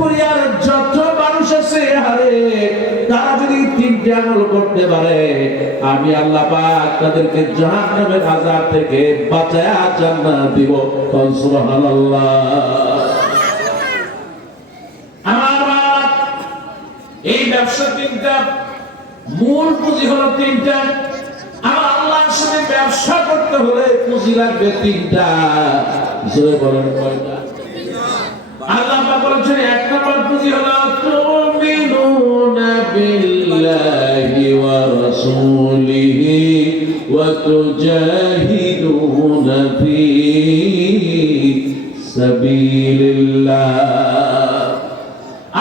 কোরিয়ার যত মানুষ আছে আরে তারা যদি তিনটি আমল করতে পারে আমি আল্লাহ পাক তাদেরকে জাহান্নামের আযাব থেকে বাঁচায়া জান্নাত দিব। সুবহানাল্লাহ। আমার এই ব্যবসা তিনটা, মূল পুঁজি হলো তিনটা। আমার আল্লাহর সাথে ব্যবসা করতে হলে পুঁজি লাগবে তিনটা। জোরে বলেন কয়টা? আল্লাহ পাক বলেছেন এক নম্বর পুঁজি হলো তুমিনুনা বিল্লাহি ওয়া রাসূলিহি ওয়া তুজাহিদুনা ফি সাবিলিল্লাহ।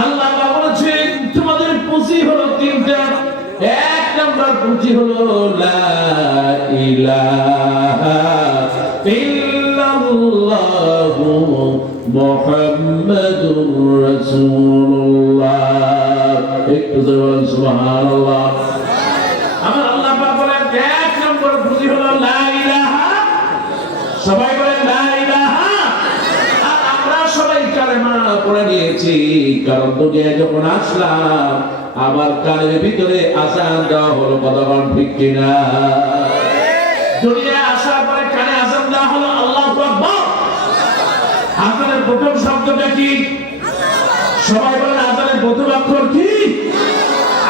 আল্লাহ পাক বলেছেন তোমাদের পুঁজি হলো তিনটা। এক নম্বর পুঁজি হলো লা ইলাহা ইল্লাল্লাহু মুহাম্মাদুর রাসূলুল্লাহ। একটু জোরে বলেন সুবহানাল্লাহ। আমার আল্লাহ পাক বলেন এক নম্বর পুঁজি হলো লা ইলাহা। সবাই বলেন লা ইলাহা। আর আমরা সবাই কালেমা পড়ে নিয়েছি, কারণ দুনিয়ায় যখন আসলাম আমার কানের ভিতরে আযান দেওয়া হলো। কতক্ষণ ঠিক কিনা? দুনিয়ায় আসার পরে কানে আযান দেওয়া হলো আল্লাহু আকবার। আযানের প্রথম শব্দটা কি? সবাই বলেন আযানের প্রথম অক্ষর কি?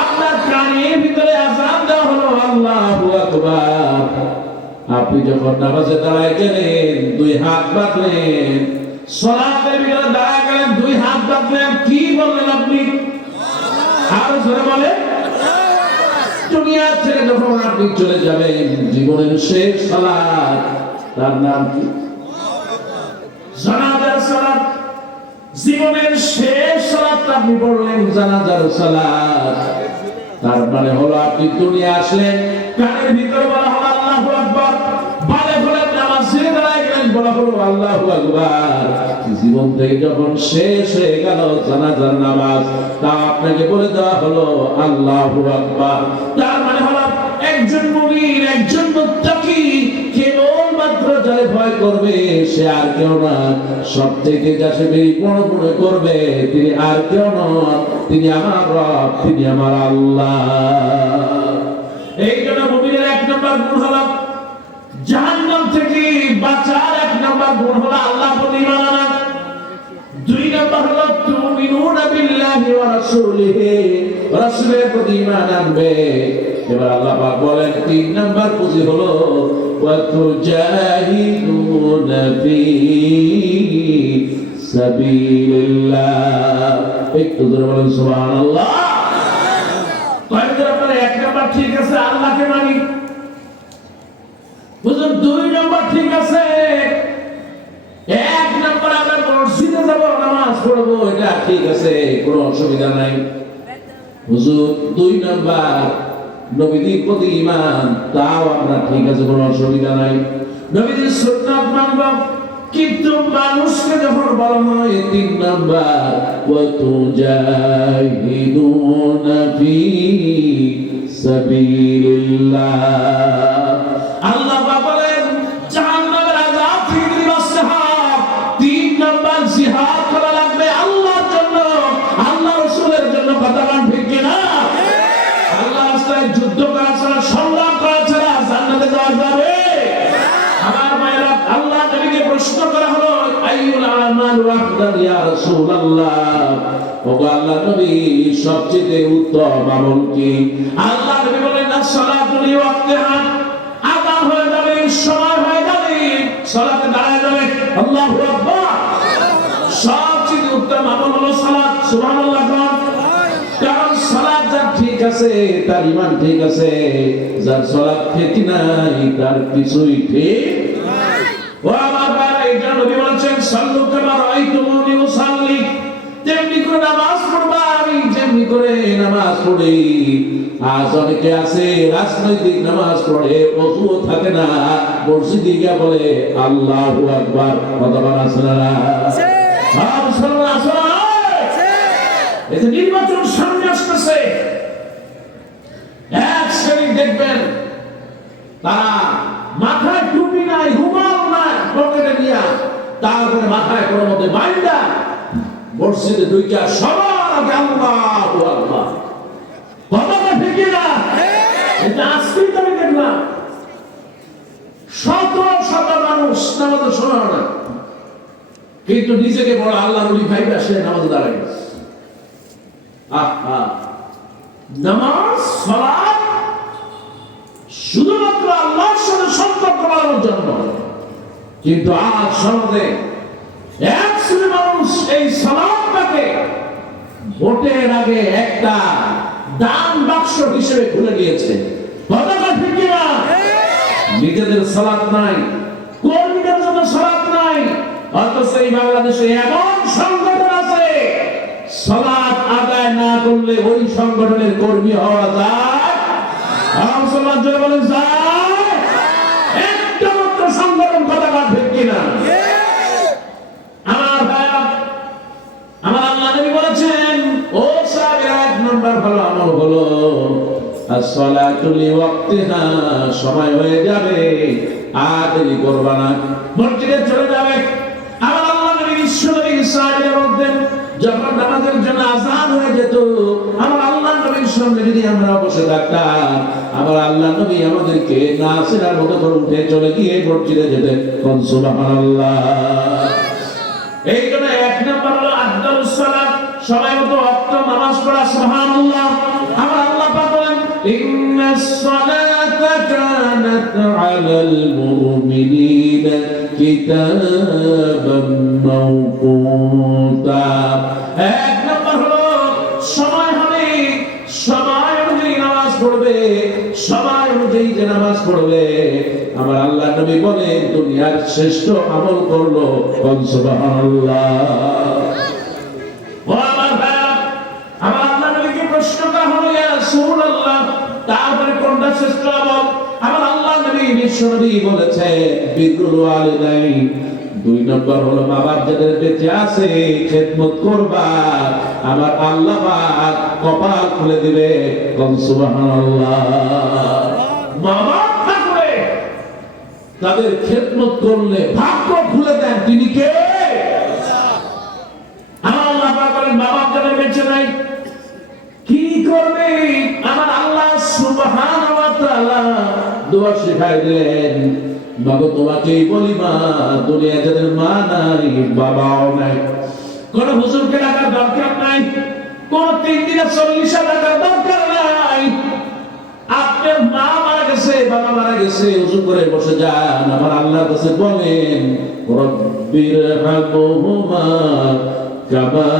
আপনার কানের ভিতরে আযান দেওয়া হলো আল্লাহু আকবার। আপনি যখন নামাজে দাঁড়ায় গেলেন দুই হাত বাঁধলেন, সালাতের ভিতরে দাঁড়ায় গেলেন দুই হাত বাঁধলেন, কি বললেন আপনি? আরো জোরে বলেন। দুনিয়া থেকে যখন আপনি চলে যাবেন জীবনের শেষ সালাত, তার নাম কি? জানাজার সালাত। জীবনের শেষ সালাত আপনি পড়লেন জানাজার সালাত। তার মানে হলো আপনি দুনিয়া আসলেন, কানের ভিতরে বলা হলো আল্লাহু আকবার, বারে বলে নামাজ ছেড়ে দাঁড়ায় গেলেন, বলা হলো আল্লাহু আকবার। জীবন থেকে যখন শেষ হয়ে গেল জানাজার নামাজ, তা আপনাকে বলে দেওয়া হলো আল্লাহু আকবার। তার মানে হলো একজন মুমিন, একজন মুত্তাকি কেবলমাত্র যারে ভয় করবে সে আর কেউ না, সব থেকে যাকে বেশি মনে করবে তিনি আর কেউ নন, তিনি আমার রব, তিনি আমার আল্লাহ। এই জন্য মুমিনের এক নম্বর গুণ হলো জাহান্নাম থেকে বাঁচার এক নম্বর গুণ হলো আল্লাহর প্রতি ঈমান আনা। দুই নম্বর হলো তুমিনুনা বিল্লাহি ওয়া রাসূলিহি, রাসূলের প্রতি ঈমান আনবে। এবার আল্লাহ পাক বলেন তিন নম্বর পুঁজি হলো ওয়া তুজাহিদুনা ফি সাবিলিল্লাহ। একটু জোরে বলেন সুবহানাল্লাহ। কয়েকজন আপনারা এক নম্বর ঠিক আছে আল্লাহকে মানি, বুঝুন দুই নম্বর ঠিক আছে, এক নম্বর আমরা মসজিদে যাব নামাজ পড়বো এটা ঠিক আছে, কোনো অসুবিধা নাই। হুজুর দুই নম্বর নবীর প্রতি ঈমান, তাও আমরা ঠিক আছে, কোনো অসুবিধা নাই। নবীর সুন্নাত মানব, কিন্তু মানুষকে যখন বলা হয় তিন নম্বর ওয়া তুজাহিদুনা ফি সাবিলিল্লাহ, আল্লাহ বলেন জাহান্নামের আযাব থেকে বাঁচতে হয়, তিন নম্বর জিহাদ করা লাগবে আল্লাহর জন্য, আল্লাহ রাসূলের জন্য। কথা বলেন ঠিক কিনা? আল্লাহর রাস্তায় যুদ্ধ করা ছাড়া, সংগ্রাম করা ছাড়া জান্নাতে যাওয়া যাবে? আমার ভাইরা, আল্লাহ নবীকে প্রশ্ন করা হলো আইয়ুল আমালু আফদাল ইয়া রাসূলুল্লাহ, ওগো আল্লাহ নবী সবচেয়ে উত্তম আমল কি? আল্লাহ নবী বলেন as-salatu li waqtiha, আযান হয়ে যাবে, সময় হয়ে যাবে, সালাতে দাঁড়ায় যাবে, আল্লাহু আকবার। সবচেয়ে উত্তম আমল হলো সালাত। সুবহানাল্লাহ। কারণ সালাত যার ঠিক আছে তার ঈমান ঠিক আছে, যার সালাত ঠিক নাই তার কিছুই ঠিক নাই। ও আমার ভাইরা, এটা নবী বলেছেন সাল্লু কামা রাআইতুমুনি উসাল্লি, যেমনি করে নামাজ পড়বা আমি যেমনি করে নামাজ পড়ি। আজ অনেকে আছে রাজনৈতিক নামাজ পড়ে, ওযুও থাকে না, মসজিদে গিয়ে বলে আল্লাহু আকবার। কথা বলা আছে না? মুসলমান আছে না? এই যে নির্বাচন সামনে আসতেছে, এক শ্রেণী দেখবেন তারা মাথায় টুপি নাই, রুমাল নাই, পকেটে নিয়া, তারপরে মাথায় কোনো মধ্যে বাইন্দা মসজিদে ঢুকিয়া সবার আগে আল্লাহু আকবার, কথাটা ঠিক না? এটা আজকেই তো আমি দেখলাম শত শত মানুষ নামাজের সময় না, কিন্তু নিজেকে বড় আল্লাহ নবী ভাইবা সে নামাজে দাঁড়ায় গেছে। আহা, নামাজ সালাত শুধুমাত্র আল্লাহর সাথে সম্পর্ক বাড়ানোর জন্য, কিন্তু আজ সমাজে এক শ্রেণীর মানুষ এই সালাতটাকে ভোটের আগে একটা দান বাক্স হিসেবে খুলে নিয়েছে। কথাটা ঠিক কিনা? নিজেদের সালাত নাই, কর্মীদের জন্য সালাত নাই, অথচ এই বাংলাদেশে এমন সংগঠন আছে সালাত আদায় না করলে ওই সংগঠনের কর্মী হওয়া যায়? মুসলমান জোরে বলেন যায়? একটা মাত্র সংগঠন, কথাটা ঠিক কিনা? আমার ভাইরা, আমার আল্লাহ নবী বলেছেন, ও সাহাবীরা, এক নাম্বার ভালো আমল হলো as-salatu li-waqtiha, সময় হয়ে যাবে আর দেরি করবা না, মসজিদে চলে যাবে। আমার আল্লাহ নবী বিশ্বনবী সাহাবীদের মধ্যে যখন নামাজের জন্য আযান হয়ে যেত, আমার আল্লাহ নবীর সামনে যদি আমরা বসে থাকতাম, আমার আল্লাহ নবী আমাদেরকে নাসিরার মতো করে উঠে চলে গিয়ে মসজিদে যেতেন। সুবহানাল্লাহ। এই জন্য এক নাম্বার হলো আফদালুস সালাত, সময় মতো ওয়াক্ত নামাজ পড়া। সুবহানাল্লাহ। আমার আল্লাহ পাক বলেন, ইন্নাস সালাতা কানাত আলাল মুমিনিনা কিতাবাম মাওকুতা। এক নাম্বার হলো সময় হবে, সময় অনুযায়ী নামাজ পড়বে, সময় অনুযায়ী যে নামাজ পড়বে, আমার আল্লাহ নবী বলেন দুনিয়ার শ্রেষ্ঠ আমল করলো। সুবহানাল্লাহ। ও আমার ভাইরা, আমার আল্লাহ নবীকে প্রশ্ন করা হলো, ইয়া রাসূলুল্লাহ, তারপরে কোনটা শ্রেষ্ঠ আমল? আমার আল্লাহ নবী বিশ্বনবী বলেছে বিরুল ওয়ালিদাইন, দুই নম্বর হলো মা বাপ যাদের বেঁচে আছে খেদমত করবা, আমার আল্লাহ পাক কপাল খুলে দিবে। সুবহানাল্লাহ। মা বাপ থাকলে তাদের খেদমত করলে ভাগ্য খুলে দেন, তিনি কে? আমার আল্লাহ পাক বলেন, মা বাপ যাদের বেঁচে নাই কি করবে? আমার আল্লাহ সুবহানাহু ওয়া তাআলা দোয়া শিখায় দেন, বাবা তোমাকেই বলি মা, দুনিয়া যাদের মা নাই বাবাও নাই, কোন হুজুরকে ডাকার দরকার নাই, কোন 3 দিনে 40 টাকার দরকার নাই। আপনার মা মারা গেছে, বাবা মারা গেছে, হুজুর করে বসে যান, আমার আল্লাহর কাছে বলেন, রব্বির হামহুমা কামা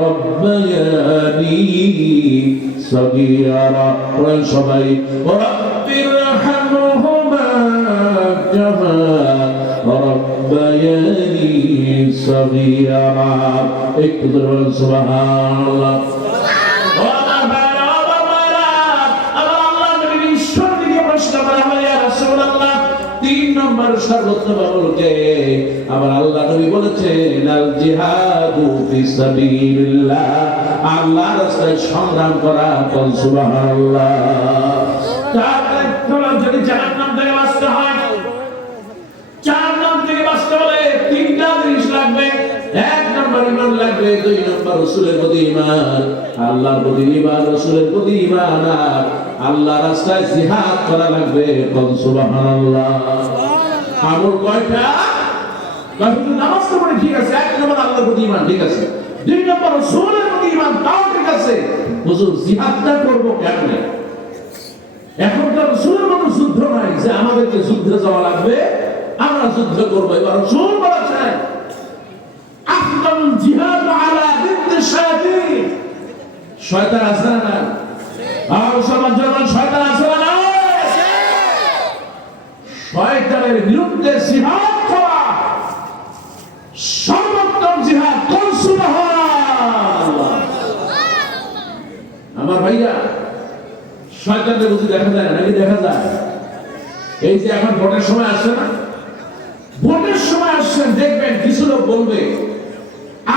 রব্বায়ানি সগীরা। বলেন সবাই, রব্বির হামহুমা কামা রব্বায়ানি সগীরা। একটু বলেন সুবহানাল্লাহ। সর্বোত্তম আমলকে আমার আল্লাহ নবী বলেছেন, আল জিহাদু ফিসাবিলিল্লাহ, আল্লাহর রাস্তায় সংগ্রাম করা। সুবহানাল্লাহ। তারপরে যদি জাহান্নাম থেকে বাঁচতে হয়, জাহান্নাম থেকে বাঁচতে হলে 3টা জিনিস লাগবে। 1 নম্বর ঈমান লাগবে, 2 নম্বর রাসূলের প্রতি ঈমান, আল্লাহর প্রতি ঈমান, রাসূলের প্রতি ঈমান, আর আল্লাহর রাস্তায় জিহাদ করা লাগবে। সুবহানাল্লাহ। আমল কয়টা? শুধু নামাজ তো পড়ে ঠিক আছে, 1 নম্বর আল্লাহর প্রতি ঈমান ঠিক আছে, 2 নম্বর রাসূলের প্রতি ঈমান তাও ঠিক আছে। হুজুর জিহাদটা করব কেমনে? এখন তো রাসূলের মতো যুদ্ধ নাই যে আমাদেরকে যুদ্ধে যাওয়া লাগবে, আমরা যুদ্ধ করব। এবার রাসূল বলেছেন, আফদালুল জিহাদ আলা দিদ্দি শায়াতিন। শয়তান আছে না? আর সমাজ জনগণ শয়তান আছে না? শয়তানের বিরুদ্ধে জিহাদ করা সর্বোত্তম জিহাদ। সুবহানাল্লাহ। আমার ভাইয়া, শয়তানকে বুঝি দেখা যায় নাকি? দেখা যায়। এই যে এখন ভোটের সময় আসছে না, ভোটের সময় আসছেন, দেখবেন কিছু লোক বলবে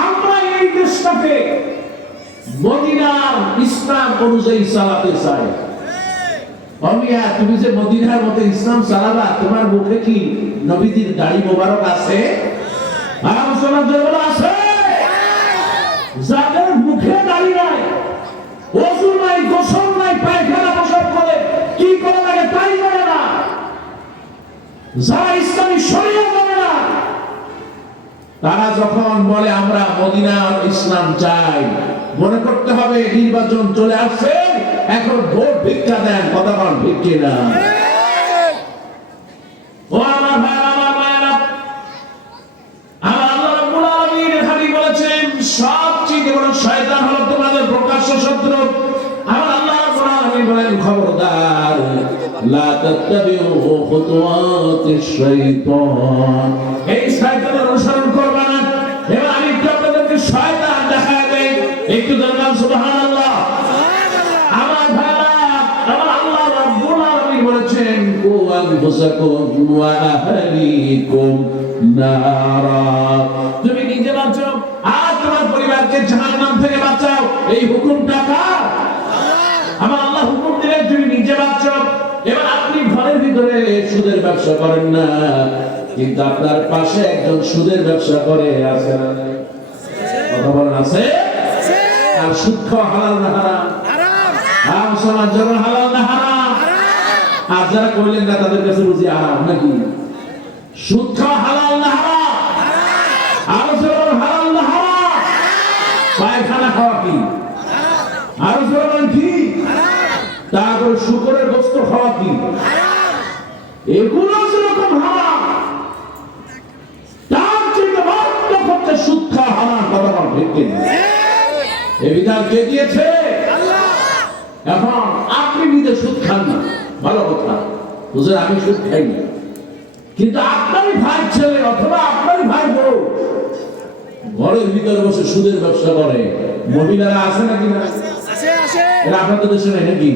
আমরা এই দেশটাকে মদিনার ইসলাম অনুযায়ী চালাতে চাই। অমিয়া, তুমি যে মদিনার মতো ইসলাম চালাবা, তোমার মুখে কি নবীজির দাড়ি মোবারক আছে? আর মুসলমান যেগুলো আছে, যাদের মুখে দাড়ি নাই, ওযু নাই, গোসল নাই, পায়খানা পেশাব করে কি করে লাগে তাই জানে না, যারা ইসলামী শরীয়ত মানে না, তারা যখন বলে আমরা মদিনার ইসলাম চাই, মনে করতে হবে নির্বাচন চলে আসছে, এখন ভোট ভিক্ষা দেন, কথা বল ঠিক কিনা? ও আমার ভাই, আমার মায়েরা, আমার আল্লাহ রাব্বুল আলামিন হাবিব বলেছেন সবচেয়ে বড় শয়তান হলো তোমাদের প্রকাশ্য শত্রু। আমার আল্লাহ রাব্বুল আলামিন বলেন খবরদার লা তাত্তাবিউ খুতুওয়াতিশ শাইতান, এই শয়তানের অনুসরণ করবে না। এবার আমি একটু আপনাদেরকে শয়তান দেখায় দেই, একটু বলবেন সুবহানাল্লাহ। আমার ভাইরা, আমার আল্লাহ রাব্বুল আলামিন বলেছেন কু আনফুসাকুম ওয়া আহলিকুম নারা, তুমি নিজে বাঁচো আর তোমার পরিবারকে জাহান্নাম থেকে বাঁচাও, এই হুকুমটা কার? আমার আল্লাহ হুকুম দিলেন তুমি নিজে বাঁচো। এবার আপনি ঘরের ভিতরে সুদের ব্যবসা করেন না, কিন্তু আপনার পাশে একজন সুদের ব্যবসা করে, আছে না? কথা বলেন আছে? আর সুদ খাওয়া হালাল না হারাম? হারাম। সমাজ জন্য হালাল না হারাম? আর যারা কইলেন না তাদের কাছে বুঝি হারাম নাকি? সুদ খাওয়া হালাল না হারাম? আর যখন হালাল না হারাম? পায়খানা খাওয়া কি? আর যখন কি? তারপর শুকরের গোশত খাওয়া কি? এগুলো যেরকম হারাম, তার চেয়ে মারাত্মক হচ্ছে সুদ খাওয়া হারাম। কথা বল ঠিক কিনা? এই বিধান কে দিয়েছে? আল্লাহ। এখন আপনি নিজে সুদ খান না, ভালো কথা, বুঝলেন? আমি সুদ খাই না, কিন্তু আপনারই ভাই ছেলে অথবা আপনারই ভাই বউ ঘরের ভিতরে বসে সুদের ব্যবসা করে, মহিলারা আছে নাকি না? এরা আপনাদের দেশে নেই নাকি?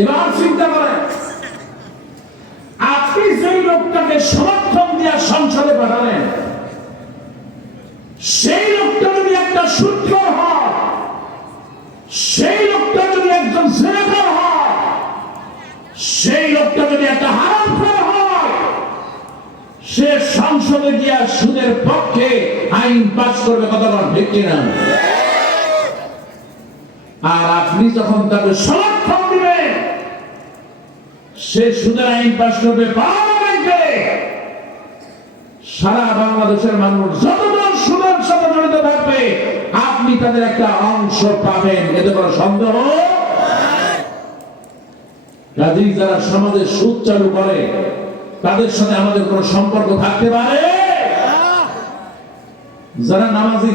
এবার চিন্তা করেন, আপনি যেই লোকটাকে সমর্থন দিয়ে সংসদে পাঠালেন, সেই লোকটা যদি একটা সুদখোর হয়, সেই লোকটা যদি একজন জিনাকার হয়, সেই লোকটা যদি একটা হারামখোর হয়, সে সংসদে গিয়ে সুদের পক্ষে আইন পাস করবে। কথা বল ঠিক কিনা? আর আপনি যখন তাকে সমর্থন দিবেন, সে সুদের আইন পাস করবে পার্লামেন্টে। সারা বাংলাদেশের মানুষ যতজন সুদের সাথে জড়িত থাকবে, আপনি তাদের একটা অংশ পাবেন, এতে কোনো সন্দেহ। কাজেই যারা সমাজে সুদ চালু করে তাদের সাথে আমাদের কোনো সম্পর্ক থাকতে পারে? যারা নামাজি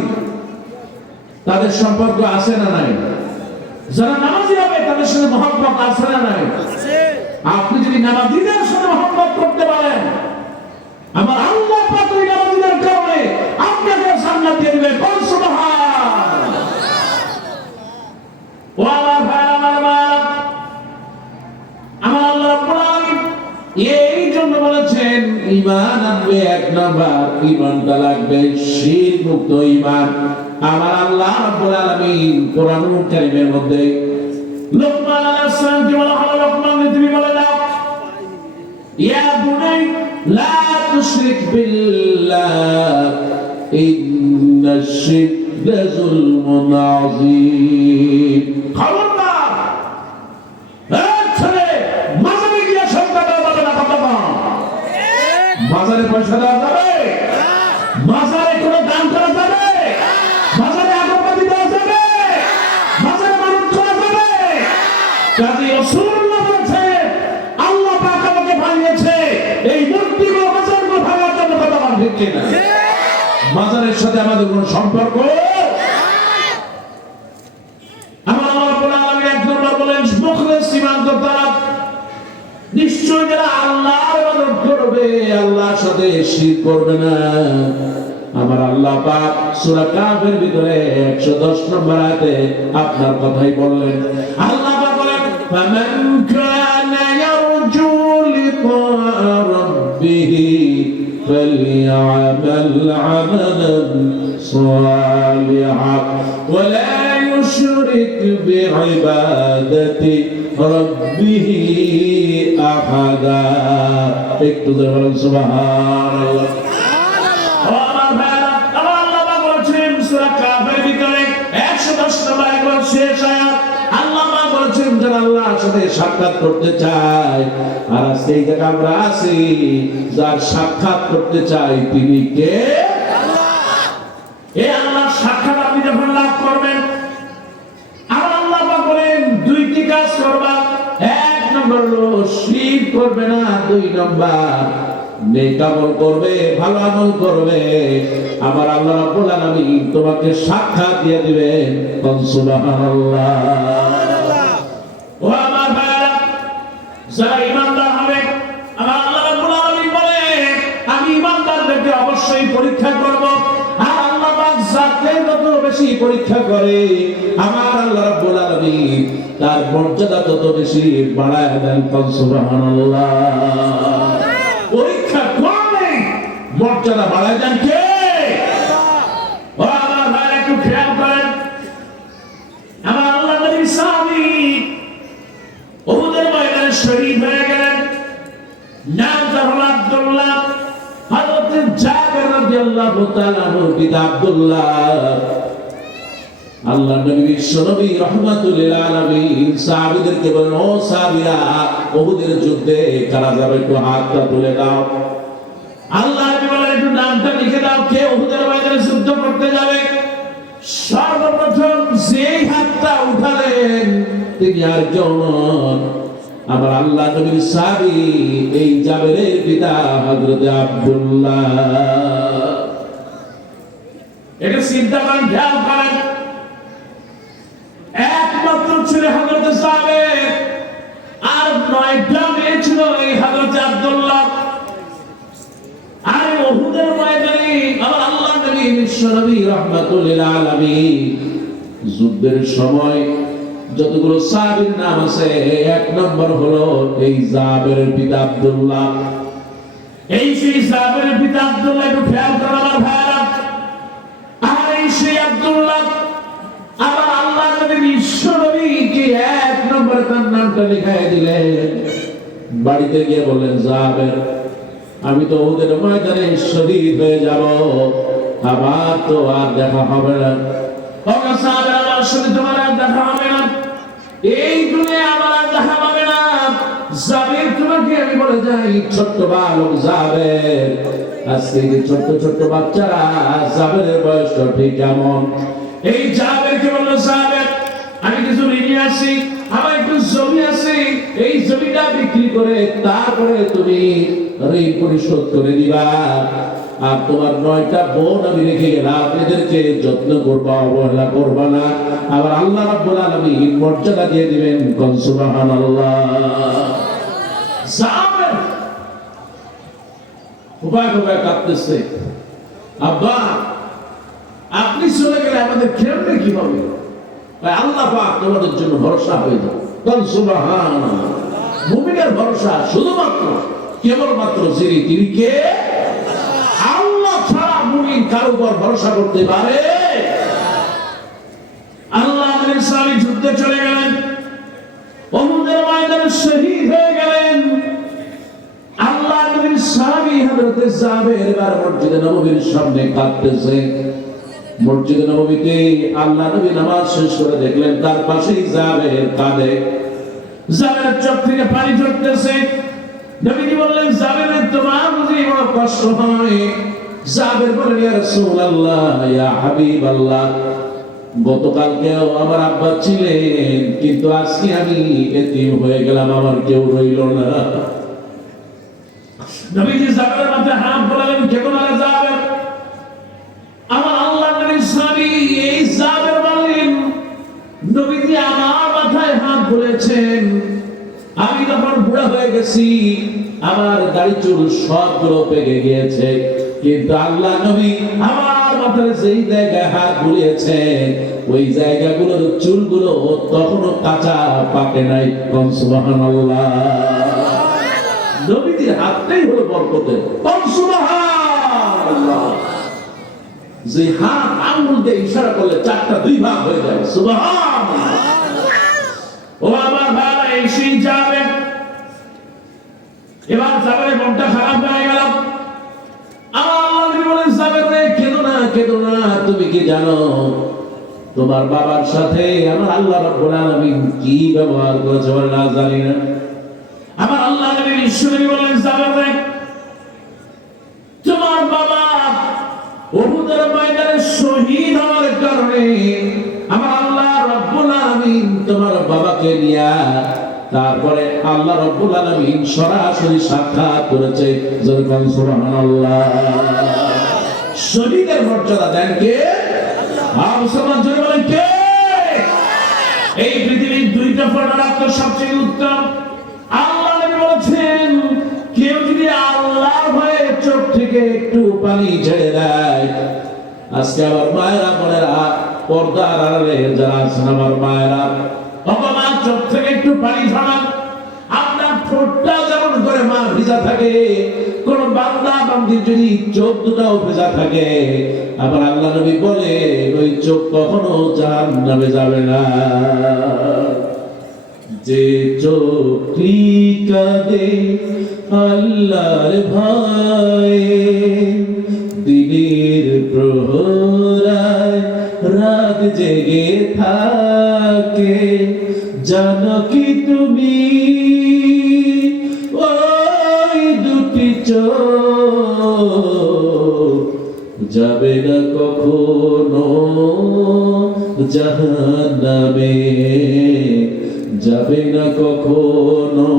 তাদের সম্পর্ক আছে না নাই? যারা নামাজি হবে তাদের সাথে মহব্বত আছে না নাই? আপনি যদি নামাজিদের সাথে মহব্বত করতে পারেন, আমার আল্লাহ পাক ওই নামাজিদের কারণে আপনাকে জান্নাত দিয়ে দিবে। বল সুবহানাল্লাহ। ও আমার ভাই, আমার মা, আমার আল্লাহ রাব্বুল আলামিন এই জন্য বলেছেন ঈমান আনবে, এক নাম্বার ঈমানটা লাগবে শিরক মুক্ত ঈমান। আমার আল্লাহ রাব্বুল আলামিন কোরআনুল কারীমের মধ্যে লোকমান আলাইহিস সালাম কে বলা হলো, লোকমান তুমি বলে দাও, ইয়া বুনাই লা তুশরিক বিল্লাহ ইন্নাশ শিরকা যুলমুন আযীম। খবরদার, এই ছেলে মাজারে গিয়ে সদকা দেওয়া যাবে না। কথা বল, মাজারে পয়সা দেওয়া যাবে? মাজারে কোনো দান করা যাবে? মাজারে আগরবাতি দেওয়া যাবে? মাজারে মানত করা যাবে? কাজী রাসূলুল্লাহ বলেছেন আল্লাহ পাক আমাকে বানিয়েছে এই মূর্তিগুলো মাজারগুলো ভাঙার জন্য। কথা বল ঠিক কিনা? মাজারের সাথে আমাদের কোনো সম্পর্ক? আমার আল্লাহ রাব্বুল আলামিন এক নম্বর বলেন মুখলিস ঈমান তারা নিশ্চয় যারা আল্লাহর ইবাদত করবে, আল্লাহর সাথে শিরক করবে না। আমার আল্লাহ পাক সূরা কাফের ভিতরে 110 নম্বর আয়াতে আপনার কথাই বললেন। আল্লাহ পাক বলেন ফামান কানা ইয়ারজু লিকা রাব্বিহি ফালইআমাল আমালান সালিহান ওয়া লা ইউশরিক বিইবাদাতি রাব্বিহি আহাদা। একটু বলুন সুবহানাল্লাহ। সাথে সাক্ষাৎ করতে চায়। আর আজকে এই জায়গায় আমরা আছি, যার সাক্ষাৎ করতে চাই তিনি কে? এই আল্লাহর সাক্ষাৎ আপনি যখন লাভ করবেন, আমার আল্লাহ পাক বলেন দুইটি কাজ করবা। এক নম্বর হলো শিরক করবে না, দুই নম্বর নেক আমল করবে, ভালো আমল করবে। আমার আল্লাহ রাব্বুল আলামিন তোমাকে সাক্ষাৎ দিয়ে দিবেন। সুবহানাল্লাহ। ও আমার ভাইরা, যারা ঈমানদার হবে, আমার আল্লাহ রাব্বুল আলামিন বলে আমি ঈমানদারদেরকে অবশ্যই পরীক্ষা করব। আর আল্লাহ পাক যাকে যত বেশি পরীক্ষা করে, আমার আল্লাহ রাব্বুল আলামিন তার মর্যাদা তত বেশি বাড়ায় দেন। সুবহানাল্লাহ। পরীক্ষা করলে মর্যাদা বাড়ায় দেন কে? ও আমার ভাইরা, একটু খেয়াল করেন, আমার আল্লাহ নবী সাহাবী উহুদের ময়দানে শহীদ হয়ে গেলেন। নাম তার হলো আব্দুল্লাহ। হযরত জাবের রাদিয়াল্লাহু তাআলা আনহুর পিতা আব্দুল্লাহ। আল্লাহ নবী বিশ্বনবী রাহমাতুল লিল আলামিন সাহাবীদেরকে বলেন, ও সাহাবীরা, উহুদের যুদ্ধে কারা যাবে একটু হাতটা তুলে দাও। আল্লাহ নবী বলেন, একটু নামটা লিখে দাও, কে উহুদের ময়দানে যুদ্ধ করতে যাবে। সর্বপ্রথম যেই হাতটা উঠালেন তিনি আর কেউ নন, আমার আল্লাহ নবীর সাহাবী, এই জাবেরের পিতা হযরত আব্দুল্লাহ। এটা চিন্তা করেন, খেয়াল করেন, একমাত্র ছেলে হযরত জাবের, আর 9টা মেয়ে ছিল এই হযরত আব্দুল্লাহ। আর উহুদের ময়দানে আমার আল্লাহ নবী বিশ্বনবী রাহমাতুল লিল আলামিন যুদ্ধের সময় যতগুলো সাহাবীর নাম আছে, এক নম্বর হলো এই জাবেরের পিতা আব্দুল্লাহ। এই সেই জাবেরের পিতা আব্দুল্লাহ, একটু খেয়াল করেন আমার ভাইরা। আর এই সেই আব্দুল্লাহ আমার আল্লাহ নবী বিশ্বনবীকে এক নম্বরে তার নামটা লিখাই দিলেন। বাড়িতে গিয়ে বললেন, জাবের, আমি তো ওদের ময়দানে শহীদ হয়ে যাব, আবার তো আর দেখা হবে না। আমার সাথে তোমার আর দেখা হবে না, এই দুনিয়ায় আমার আর দেখা হবে না। জাবের, তোমাকে আমি বলে যাই, ছোট্ট বালক জাবের, আজকে ছোট্ট ছোট্ট বাচ্চারা জাবেরের বয়সটা ঠিক কেমন। এই জাবেরকে বললো, জাবের, আমি কিছু ঋণী আছি, আমার একটু জমি আছে, এই জমিটা বিক্রি করে তারপরে তুমি ঋণ পরিশোধ করে দিবা। আর তোমার 9টা বোন আমি রেখে গেলাম, এদেরকে যত্ন করবা, অবহেলা করবা না। আবার আল্লাহ রাব্বুল আলামিন মর্যাদা দিয়ে দিবেন। সুবহানাল্লাহ। জাবের উপায় কাঁদতেছে, আব্বা আপনি চলে গেলে আমাদের কেমনে কি হবে? আল্লাহ পাক তোমাদের জন্য ভরসা হয়ে যাবে। সুবহানাল্লাহ। মুমিনের ভরসা শুধুমাত্র কেবলমাত্র তিনি কে? আল্লাহ ছাড়া মুমিন কারো উপর ভরসা করতে পারে? আল্লাহ নবীর সাহাবী যুদ্ধে চলে গেলেন, উহুদের ময়দানে শহীদ হয়ে গেলেন। আল্লাহ নবীর সাহাবী হযরত জাবের এবার মসজিদে নববীর সামনে কাঁদতেছে। মসজিদে নববীতে আল্লাহ নবী নামাজ শেষ করে দেখলেন তার পাশেই জাবের কাঁদে। জাবেরের চোখ থেকে পানি ঝরতেছে। নবীজি বললেন, জাবের, তোমার বুঝি বড় কষ্ট হয়? জাবের বললেন, ইয়া রাসূলুল্লাহ, ইয়া হাবিবাল্লাহ, গতকালকেও আমার আব্বা ছিলেন, কিন্তু আজকে আমি এতিম হয়ে গেলাম, আমার কেউ রইল না। নবীজি জাবেরের মাথায় হাত বোলালেন, কেমন আরে জাবের? আমার আল্লাহ নবীর সাহাবী এই জাবের বলেন, নবীজি আমার মাথায় হাত বলেছেন, আমি যখন বুড়া হয়ে গেছি, আমার দাড়ি চুল সবগুলো পেকে গিয়েছে, কিন্তু আল্লাহ নবী আমার মাথায় যেই জায়গায় হাত বুলিয়েছে ওই জায়গাগুলোর চুলগুলো তখনো কাঁচা পাকে নাই। সুবহানাল্লাহ। নবীজির হাতটাই হলো বরকতের। সুবহানাল্লাহ। যে হাত আঙ্গুল দিয়ে ইশারা করলে 4টা 2 ভাগ হয়ে যায়। সুবহানাল্লাহ। ও আমার ভাইরা, এই সেই জাবের, এবার জাবেরের মনটা খারাপ হয়ে গেল। আমার আল্লাহ নবী বলেন, জাবের রে, কেঁদো না, কেঁদো না, তুমি কি জানো তোমার বাবার সাথে আমার আল্লাহ রাব্বুল আলামিন কি ব্যবহার করেছে বলেন জানি না। আমার আল্লাহ নবী বিশ্বনবী বলেন সাহাবারে, তোমার বাবা উহুদের ময়দানে শহীদ হওয়ার কারণে আমার আল্লাহ রাব্বুল আলামিন তোমার বাবাকে নিয়া তারপরে আল্লাহ রাব্বুল আলামিন সরাসরি সাক্ষাৎ করেছে। যেরকম সুবহানাল্লাহ। শহীদের মর্যাদা দেন কে? আল্লাহ। মুসলমান জোরে বলেন কে? এই পৃথিবীর দুইটা ফটোর আপনার সবচেয়ে উত্তম। আল্লাহ নবী বলেছেন, কেউ যদি আল্লাহর ভয়ে চোখ থেকে একটু পানি ছেড়ে দেয়, আজকে আমার মায়েরা বোনেরা পর্দার আড়ালে যারা আছেন আমার মায়েরা, বাবা চোখ থেকে একটু পানি ঝরান। আপনার ঠোঁটটা যেমন করে মা ভিজা থাকে, কোন বান্দা বান্দির যদি চোখ দুটাও ভেজা থাকে, আবার আল্লাহ নবী বলে ওই চোখ কখনো জাহান্নামে যাবে না। যে চোখটি কাঁদে আল্লাহর ভয়ে, দিনের প্রহরায় রাত জেগে থাকে, জানো কি তুমি ওই দুটি চোখ যাবে না কখনো জাহান্নামে, যাবে না কখনো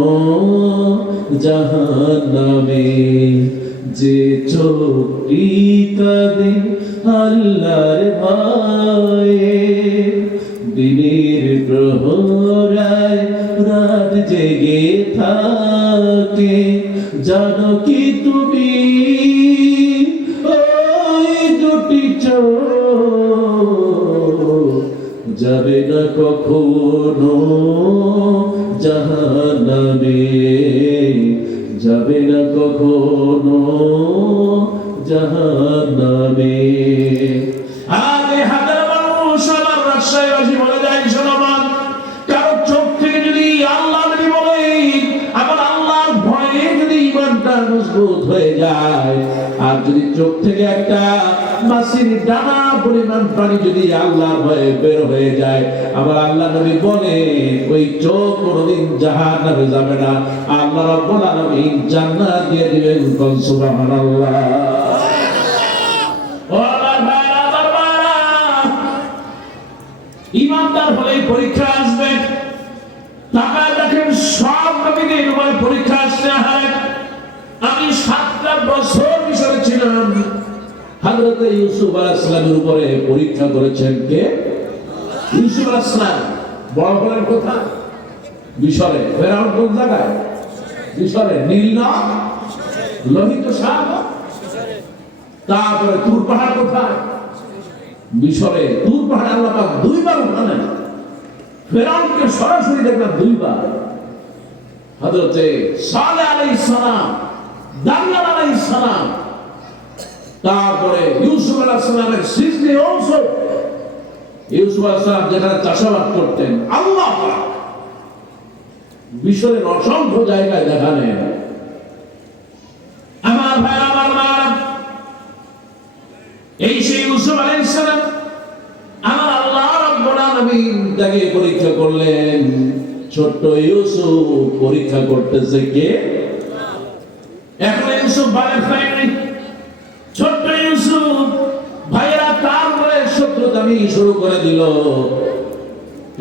জাহান্নামে। যে চোখটি কাঁদে আল্লাহর ভয়ে, দিনের প্রহরায় রাত জেগে থাকে, জানো কি তুমি ওই দুটি চোখ যাবে না কখনো জাহান্নামে, যাবে না কখনো জাহান্নামে। আরে হাজার মানুষ আমার রাজশাহীবাসী বলে যায়, শোনামান কারো চোখ থেকে যদি আল্লাহ নবী বলে আমার আল্লাহর ভয়ে যদি ঈমানটা মজবুত হয়ে যায়, আর যদি চোখ থেকে একটা মাছির দানা পরিমাণ পানি যদি আল্লাহর ভয়ে বের হয়ে যায়, আবার আল্লাহ নবী বলে ওই চোখ কোনোদিন জাহান্নামে যাবে না, আল্লাহ রাব্বুল আলামিন জান্নাত দিয়ে দিবেন। সুবহানাল্লাহ। ইমানদার হলেই পরীক্ষা আসবে। তাকায় দেখেন সব নবীদের উপরে পরীক্ষা আসতে হয়। আমি 7টা বছর মিশরে ছিলাম, হযরত ইউসুফ আলাইহিস সালামের উপরে পরীক্ষা করেছেন কে? ইউসুফ আলাইহিস সালাম। বড় বলেন কোথায়? মিশরে। ফেরাউন কোন জায়গায়? মিশরে। নীল নদ, লোহিত সাগর। তারপরে তুর পাহাড় কোথায়? মিশরে। তুর পাহাড়ে আল্লাহ পাক 2বার উঠালেন। ফেরাউনকে সরাসরি দেখলাম 2বার। হযরত সালেহ আলাইহিস সালাম, দানিয়েল আলাইহিস সালাম, তারপরে ইউসুফ আলাইহিস সালামের সিজনি অংশ। ইউসুফ আলাইহিস সালাম যেখানে চাষাবাদ করতেন, আল্লাহ পাক মিশরের অসংখ্য জায়গায় দেখালেন। আমার ভাই, আমার মা, এই সেই ইউসুফ আলাইহিস সালাম আমার আল্লাহ রাব্বুল আলামিন তাকে পরীক্ষা করলেন। ছোট্ট ইউসুফ পরীক্ষা করতেছে কে? এখন ইউসুফ বাড়ির ফ্যামিলি, ছোট্ট ইউসুফ ভাইরা তারপরে শত্রুতামি শুরু করে দিল।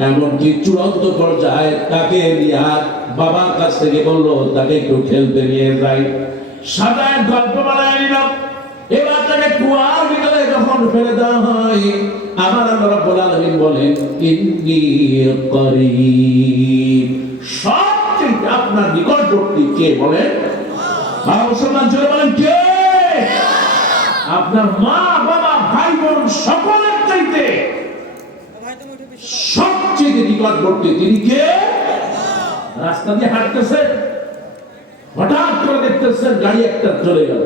এমনকি চূড়ান্ত পর্যায়ে তাকে নিয়ে বাবার কাছ থেকে বললো তাকে একটু খেলতে নিয়ে যাই। সাজায় গল্প বানায় নিল। এবার তাকে কুয়ার ভিতরে যখন ফেলে দেওয়া হয়, আমার আল্লাহ রাব্বুল আলামিন বলেন ইন্নী করিব, সবচেয়ে আপনার নিকটবর্তী কে বলেন? মুসলমান জোরে বলেন কে? আপনার মা, বাবা, ভাই বোন সকলের চাইতে সবচেয়ে নিকটবর্তী তিনি কে? রাস্তা দিয়ে হাঁটতেছে, হঠাৎ করে দেখতেছেন গাড়ি একটা চলে গেল,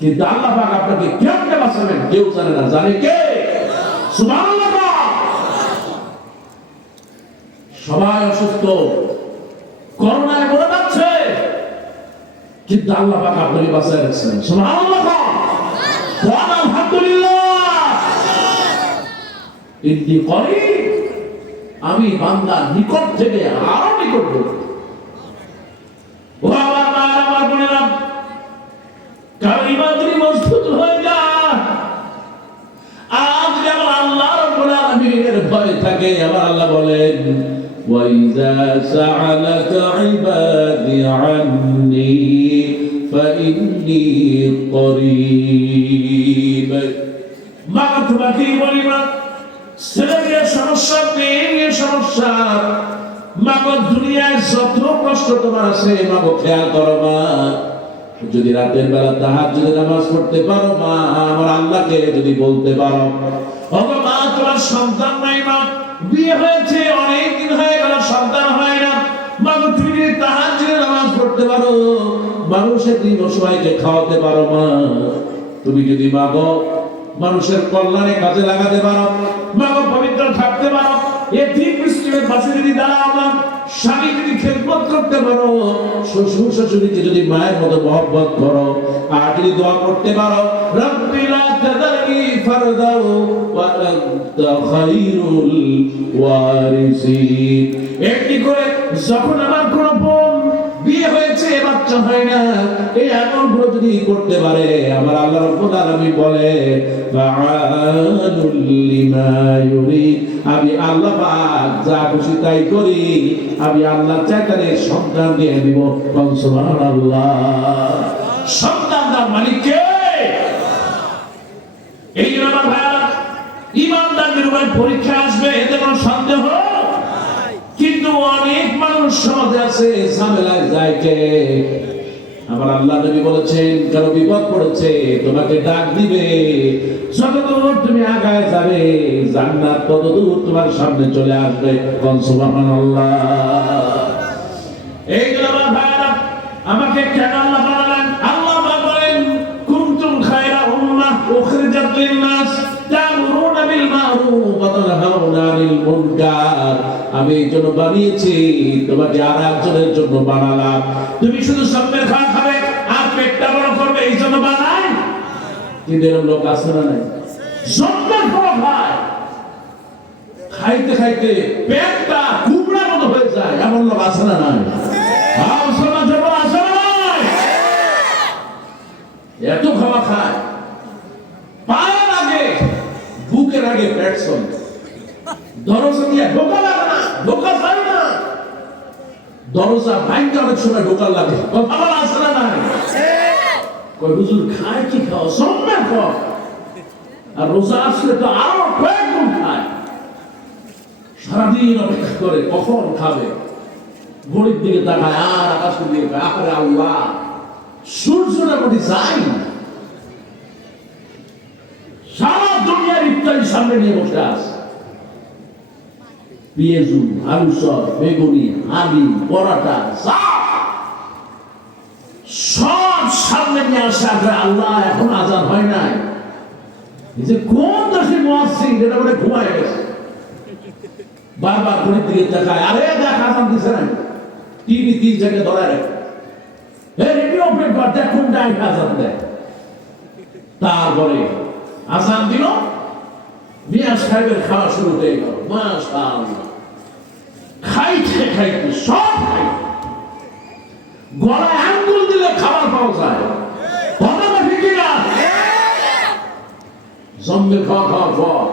কিন্তু আল্লাহ পাক আপনাকে কেমনে বাঁচাবেন কেউ জানে না। জানে কে? সুবহানাল্লাহ। সবাই অসুস্থ, করোনায় মরে যাচ্ছে, কিন্তু আল্লাহ পাক আপনাকে বাঁচায় রাখছেন। সুবহানাল্লাহ। আলহামদুলিল্লাহ। ইন্নী করিব, আমি বান্দার নিকট থেকে আরো নিকটবর্তী। ও আমার মা, আমার বোনেরা, কারণ ঈমান যদি মজবুত হয়ে যায়, আজ যেমন আল্লাহ রাব্বুল আলামিনের ভয় থাকে, আমার আল্লাহ বলেন وَإِذَا سَأَلَكَ عِبَادِي عَنِّي فَإِنِّي قَرِيبٌ। মা তোমাকে বলি, মা ছেলের সমস্যা, মেয়ের সমস্যা, মা দুনিয়ায় যত কষ্ট তোমার আছে, মা খেয়াল করো। মা যদি রাতের বেলা তাহাজ্জুদ নামাজ পড়তে পারো, মা আমার আল্লাহকে যদি বলতে পারো, ওগো মা তোমার সন্তান নাই, মা বিয়ে হয়েছে অনেক দিন হয়ে গেল, সন্তান হয় না, মা তুমি যদি তাহাজ্জুদ নামাজ পড়তে পারো, মানুষের দিন সবাইকে খাওয়াতে পারো, মা তুমি যদি মাগো মানুষের কল্যাণে কাজে লাগাতে পারো, মাগো পবিত্র থাকতে পারো, এতিম মিসকিনের পাশে যদি দাঁড়াও, মা স্বামী যদি খেদমত করতে পারো, শ্বশুর শাশুড়িকে যদি মায়ের মতো মহব্বত করো, আর যদি দোয়া করতে পারো, রব্বি লা তাযারনি ফারদাও ওয়া আনতা খায়রুল ওয়ারিসিন। একটি করে যখন আমার কোন বোন বিয়ে হয়েছে, বাচ্চা হয় না, এই আমলগুলো যদি করতে পারে, আমার আল্লাহ রাব্বুল আলামিন বলে ফাআলুল লিমা ইউরিদ, আমি আল্লাহ পাক যা খুশি তাই করি, আমি আল্লাহ চাইলে সন্তান দিয়ে দিব। সুবহানাল্লাহ। সন্তানদার মালিক কে? এই জন্য আমার ভাইরা, ঈমানদারদের উপর পরীক্ষা আসবে, এতে কোনো সন্দেহ নাই। কিন্তু অনেক মানুষ সমাজে আছে, ঝামেলায় যায় কে? আমার আল্লাহ নবী বলেছেন, কারো বিপদ পড়েছে তোমাকে ডাক দিবে, যতদূর তুমি আগায় যাবে জান্নাত ততদূর তোমার সামনে চলে আসবে। সুবহানাল্লাহ। এই জন্য আমার ভাইরা, আমাকে কেন আল্লাহ বানালেন? আল্লাহ বলেন কুনতুম খায়রা উম্মাহ উখরিজাত লিন-নাস তা'মুরুনা বিল মা'রুফ ওয়া তানহাউনা আনিল মুনকার। আমি এই জন্য বানিয়েছি, তোমাকে আর একজনের জন্য বানালাম। তুমি শুধু সামনের খাওয়া খাবে আর পেটটা বড় করবে, এই জন্য বানাই। কিন্তু এরকম লোক আছে না নাই? সামনের খাওয়া খায়, খাইতে খাইতে পেটটা কুমড়ার মতো হয়ে যায়, এমন লোক আছে না নাই? এত খাওয়া খায়, পায়ের আগে বুকের আগে পেট চলে, দরজা দিয়ে ঢোকা লাগে না, ঢোকা যায় না, দরজা ভাঙতে অনেক সময় ঢোকার লাগে। কথা বলা আছে না নাই? কই হুজুর খায় কি খাও? সম্মান খাও। আর রোজা আসলে তো আরো কয়েক গুণ খায়, সারাদিন অপেক্ষা করে কখন খাবে, ঘড়ির দিকে তাকায় আর আকাশের দিকে, আরে আল্লাহ সূর্যটা কোটি যায় না, সারা দুনিয়ার ইফতারি সামনে নিয়ে বসে আছে, পেঁয়াজু, আলু চপ, বেগুনি, হালি, পরাটা, সব সামনে নিয়ে আসে। আল্লাহ এখন আজান হয় নাই, যে কোন দেশে মুয়াজ্জিন যেটা বলে ঘুমায় গেছে, বারবার ঘড়ির দিকে তাকায়, আরে দেখ আজান দিছে না, টিভি 3 জায়গায় ধরে রাখে, রেডিও অপারেট কর, দেখ কোন টাইমে আজান দেয়। তারপরে আজান দিল, মিয়া সাহেবের খাওয়া শুরু হয়ে গেল। মাশাআল্লাহ, খাইতে খাইতে সব খাইতে, গলায় আঙ্গুল দিলে খাবার পাওয়া যায়, কথা না ঠিক না? জম্বে খাওয়া খাওয়ার পর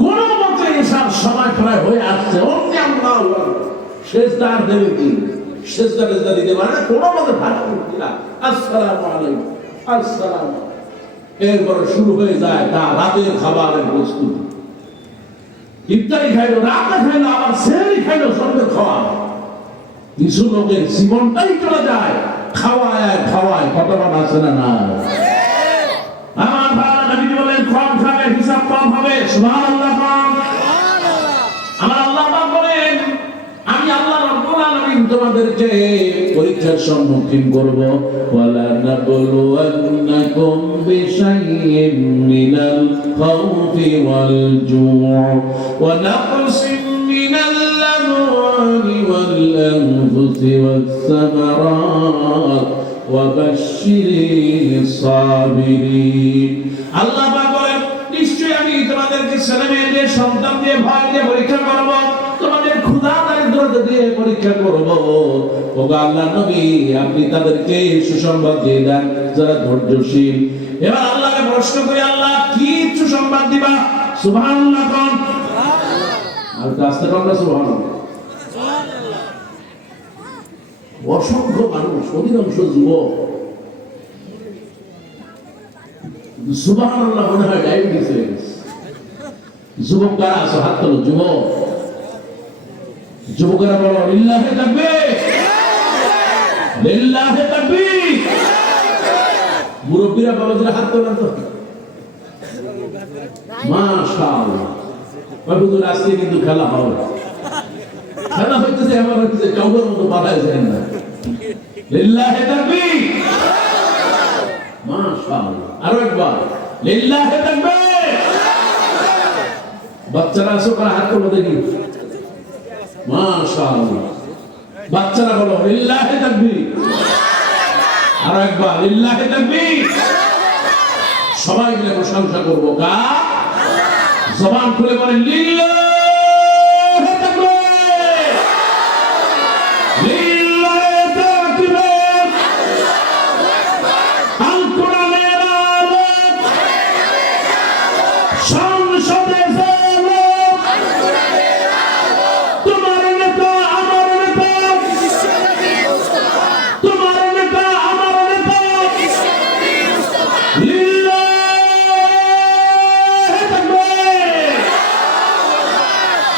কোন মতে এসব সময় প্রায় হয়ে আসছে, অন্য আল্লাহ শেষদার দেবে কি? শেষদা টেজদা দিতে পারে না, কোনো মতে ভাত করতে না, আসসালামু আলাইকুম, আসসালাম। এরপর শুরু হয়ে যায় তার রাতের খাবারের প্রস্তুতি। ইফতারি খাইলো, রাতে খাইলো, আবার সেহরি খাইলো, সন্ধ্যে খাওয়া। কিছু লোকের জীবনটাই চলে যায় খাওয়ায় খাওয়ায়। কতটা আছে না না? আমার ভাই নবী বলেন কম খাবে, হিসাব কম হবে। সুবহানাল্লাহ। আমার আল্লাহ পাক বলেন আমি আল্লাহ রাব্বুল আলামিন তোমাদেরকে পরীক্ষার সম্মুখীন করব। ওয়ালা নাবলুওয়ান্নাকুম বিশাইইন মিনাল খাউফি ওয়াল জু'i ওয়া নাকসিম মিনাল আমওয়ালি ওয়াল আনফুসি ওয়াস সামারাত ওয়া বাশশিরিস সাবিরিন। আল্লাহ পাক বলেন নিশ্চয়ই আমি তোমাদেরকে ছেলে মেয়েদের সন্তান দিয়ে ভয় দিয়ে পরীক্ষা করব, তোমাদের ক্ষুধা দারিদ্রতা দিয়ে পরীক্ষা করব। ওগো আল্লাহ নবী, আপনি তাদেরকে সুসংবাদ দিয়ে দেন যারা ধৈর্যশীল। এবার আল্লাহকে প্রশ্ন করি, আল্লাহ কি সুসংবাদ দিবা? সুবহানাল্লাহ কোন? আর কাছে কোনটা সুবহানাল্লাহ? অসংখ্য মানুষ, অধিকাংশ যুবক সুবহানাল্লাহ মনে হয় ডায়াবেটিস হয়ে গেছে। যুবক কারা আছো? হাত তোলো। যুবক, যুবকেরা বলো লিল্লাহি তাকবীর, লিল্লাহি তাকবীর। মুরব্বীরা বাবাদের হাত তোলেন তো। মাশাআল্লাহ। বাবুদের আজকে কিন্তু খেলা হবে, খেলা হইতেছে, আমার হইতেছে কাউর মতো বাড়ায় যায় না। লিল্লাহি তাকবীর, মাশাআল্লাহ। আরো একবার লিল্লাহি তাকবীর। বাচ্চারা আসো, কারা হাত তোলো দেখি। মাশাআল্লাহ। বাচ্চারা বলো লিল্লাহি তাকবীর। আরো একবার লিল্লাহি তাকবীর। সবাই মিলে প্রশংসা করবো কার? জবান খুলে বলেন লিল্লাহি তাকবীর, লিল্লাহি তাকবীর। আল কোরআনের আলো সংসদে চলো, তোমার নেতা আমার নেতা, তোমার নেতা আমার নেতা। লিল্লাহি তাকবীর।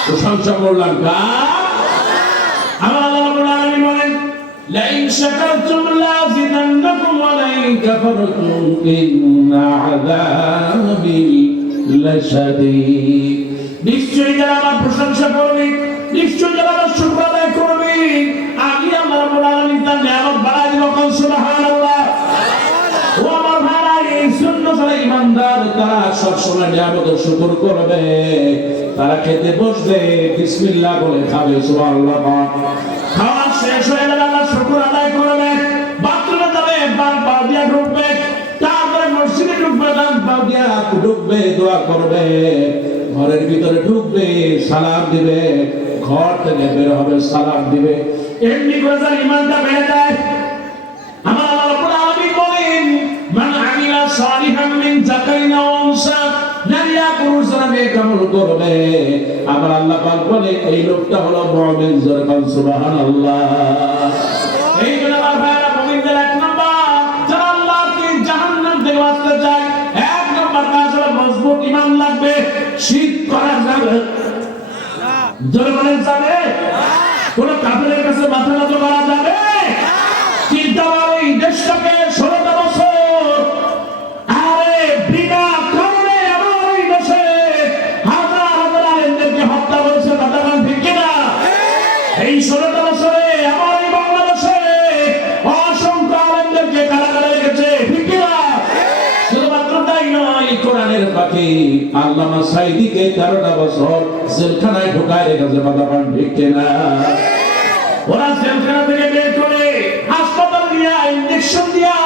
প্রশংসা করলাম কার? আমার আল্লাহ রাব্বুল আলামিন বলেন লাইন শাকারতুম লাযিদান্নাকুম ওয়া লাইন কাফারতুম ইন্না আযাবি লাশাদীদ। নিশ্চয়ই যারা আমার প্রশংসা করবে, নিশ্চয়ই যারা আমার শুকর আদায় করবে, আমি আল্লাহ রাব্বুল আলামিন তার নিয়ামত বাড়ায় দিব। সুবহানাল্লাহ। ও আমার ভাইরা, এই সুন্নাত যারা ঈমানদার তারা সব সময় নিয়ামতের শুকর করবে। তারা খেতে বসবে বিসমিল্লাহ বলে খাবে। সুবহানাল্লাহ। খাওয়া শেষ হয়ে গেলে আল্লাহ শুকর আদায় করবে। বাথরুমে যাবে, একবার পা দিয়া ঢুকবে, তারপরে মসজিদে ঢুকবে, ডান পা দিয়া ঢুকবে, দোয়া করবে। ঘরের ভিতরে ঢুকবে, সালাম দিবে, ঘর থেকে বের হবে, সালাম দিবে। এমনি করে যার ঈমানটা বেড়ে যায়। আমার আল্লাহ রাব্বুল আলামিন বলেন মান আমিলা সালিহান মিন যাকারিন ওয়া উনসা, নারীরা পুরুষ যারা নেক আমল করবে, আমার আল্লাহ পাক বলে এই লোকটা হলো মুমিন। জোরে বল সুবহানাল্লাহ। এই জন্য আমার ভাইরা, মুমিনদের এক নাম্বার যারা আল্লাহকে জাহান্নাম থেকে বাঁচাতে চায়, এক নাম্বার কাজ হলো মজবুত ঈমান লাগবে। শীত করা যাবে না। জোরে বলেন যাবে? কোন কাফেরের কাছে মাথা নত করা যাবে? চিন্তা করো, এই দেশটাকে 16টা বছর আরে বিনা কারণে আমার এই দেশে হাজার হাজার আলেমদেরকে হত্যা করেছে। কথা বলেন ঠিক কিনা? এই 16টা বছরে আমার এই বাংলাদেশে অসংখ্য আলেমদেরকে কারাগারে রেখেছে। ঠিক কিনা? শুধুমাত্র তাই নয়, কোরআনের পাখি আল্লামা সাঈদীকে 13টা বছর জেলখানায় ঢোকায় রেখেছে। কথা বলেন ঠিক কিনা? ওরা জেলখানা থেকে বের করে হাসপাতাল দিয়া ইনজেকশন দিয়া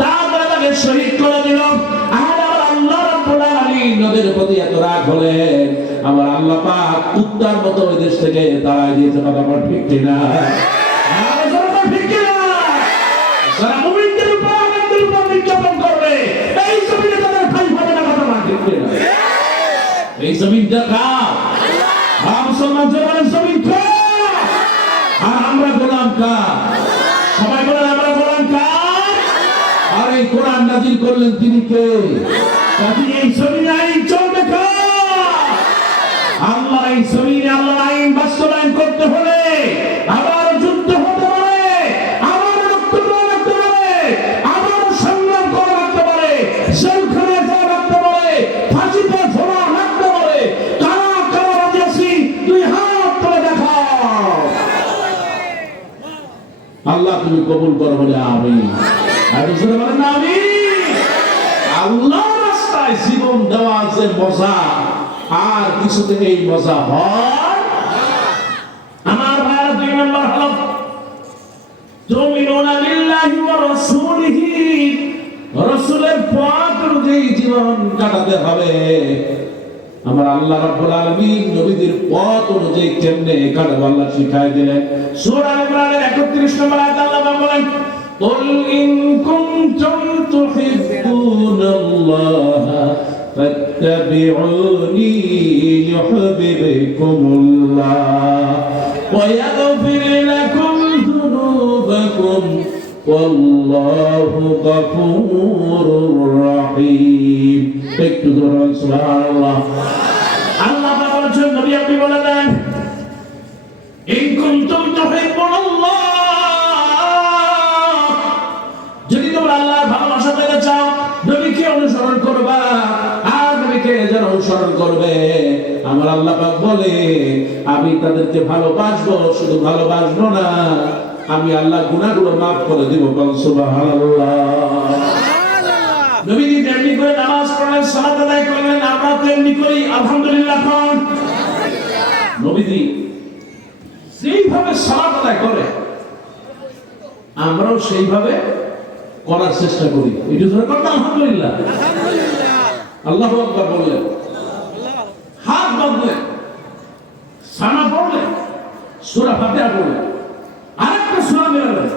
তারপরে তাকে শহীদ করে দিল। আর আল্লাহ রাব্বুল আলামিন নদের প্রতি এত রাগ হলেন, আমার আল্লাহ পাক কুত্তার মতো ওই দেশ থেকে তাড়াই দিয়েছে। কথা বল ঠিক কিনা? ঠিক কিনা? যারা মুমিনদের উপর আমাদের উপর নির্যাতন করবে, এই জমিনে তাদের ঠাঁই হবে না। কথা বল ঠিক কিনা? এই জমিনটা কার? আল্লাহ। মুসলমান জবানের জমিন কার? আর আমরা গোলাম কার? সবাই বলেন আমরা গোলাম কার? আর এই কোরআন নাযিল করলেন তিনি কে? কাজেই এই জমিনে আইন চলবে কার? আল্লাহ। এই জমিনে আল্লাহর আইন বাস্তবায়ন করতে হলে আবার যুদ্ধ হতে পারে, আবার রক্ত লাগতে পারে, আবার সংগ্রাম করা লাগতে পারে, জেলখানায় যাওয়া লাগতে পারে, ফাঁসিতে ঝোলা লাগতে পারে। কারা কারা রাজি আছি? তুই হাত তুলে দেখাও। আল্লাহ তুমি কবুল করো বলে আমিন। আর জোরে বলেন আমিন। আল্লাহর রাস্তায় জীবন দেওয়া যে মজা, আর কিছুতে এই মজা হয়। আমার ভাইরা, 2 নম্বর হলো তুমিনুনা বিল্লাহি ওয়া রাসূলিহি, রাসূলের পথ অনুযায়ী জীবন কাটাতে হবে। আমার আল্লাহ রাব্বুল আলামিন নবীদের পথ অনুযায়ী কেমনে কাটাবো আল্লাহ শিখায় দিলেন। সূরা ইমরানের 31 নম্বর আয়াতে আল্লাহ বলেন, কুল ইন কুনতুম তুহিব্বুনাল্লাহা ফাত্তাবিউনি ইউহিব্বুকুমুল্লাহ ওয়া ইয়াগফির লাকুম যুনুবাকুম ওয়াল্লাহু গফুরুর রহিম। একটু জোরে সুবহানাল্লাহ। আল্লাহ পাক বলেন, নবী আপনি বলে দেন, ইন কুনতুম তুহিব্বুনাল্লাহ, যদি তোমরা আল্লাহর ভালোবাসা পেতে চাও নবীকে অনুসরণ করবা, আর নবীকে যারা অনুসরণ করবে আমার আল্লাহ পাক বলে আমি তাদেরকে ভালোবাসবো, শুধু ভালোবাসবো না, আমি আল্লাহ গুনাহগুলো maaf করে দিব। সুবহানাল্লাহ। নবী যেমনি করে নামাজ পড়লেন, সালাত আদায় করলেন, আমরা তেমনি করি আলহামদুলিল্লাহ। কোন নবীজি যেইভাবে সালাত আদায় করে আমরাও সেইভাবে করার চেষ্টা করি। একটু ধরে করতে আলহামদুলিল্লাহ। আল্লাহু আকবার বললেন, হাত বাঁধলেন, সানা পড়লেন, সূরা ফাতিহা পড়লেন, আরেকটা সূরা মেলালেন,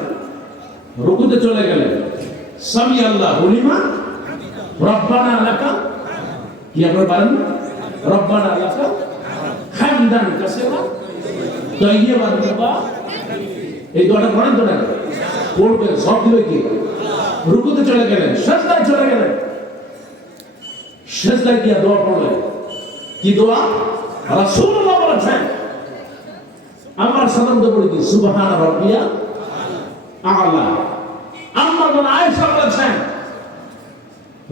রুকুতে চলে গেলেন, সামি আল্লাহু লিমান রব্বানা লাকা, কি আপনারা পারেন না? রব্বানা লাকা হামদান কাসীরা তাইয়্যিবান মুবারাক, এই দোয়াটা পড়েন তো না? পড়বেন, সব দিবে কি? রুকুতে চলে গেলেন, সিজদায় চলে গেলেন, সিজদায় গিয়ে দোয়া পড়লেন। কি দোয়া? রাসূলুল্লাহ বলেছেন, আমরা সাধারণত পড়ি কি সুবহান রাব্বিয়া আ'লা। আম্মা আয়েশা বলেছেন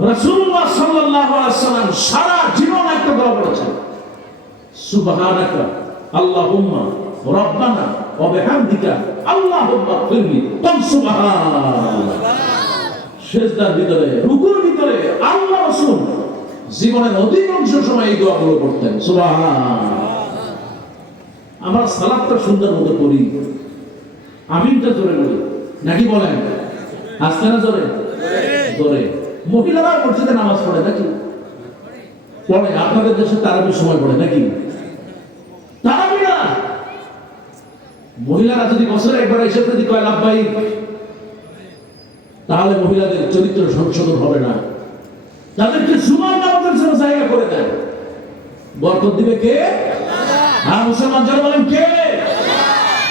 রাসূলুল্লাহ সাল্লাল্লাহু আলাইহি ওয়াসাল্লাম সারা জীবন একটা দোয়া পড়েছেন, সুবহানাকা আল্লাহুম্মা রাব্বানা ওয়া বিহামদিকা আল্লাহুম্মা ফিরলি। কোন সুবহানাল্লাহ। সিজদার ভিতরে, রুকুর ভিতরে আল্লাহ রাসূল জীবনের অধিকাংশ সময় এই দোয়াগুলো পড়তেন। সুবহানাল্লাহ। আমরা সালাতটা সুন্দর মতো করি, আমিনটা জোরে বলি নাকি বলেন? আস্তে না জোরে? জোরে। মহিলারা মসজিদে নামাজ পড়ে নাকি? পড়ে। আপনাদের দেশে তারাবির সময় পড়ে নাকি? তারাবি না, মহিলারা যদি বছরে একবার এসে যদি কয় লাভবাই, তাহলে মহিলাদের চরিত্র সংশোধন হবে না। তাদেরকে জুমার নামাজের জন্য জায়গা করে দেয়। বরকত দিবে কে? হ্যাঁ মুসলমান যারা বলেন কে?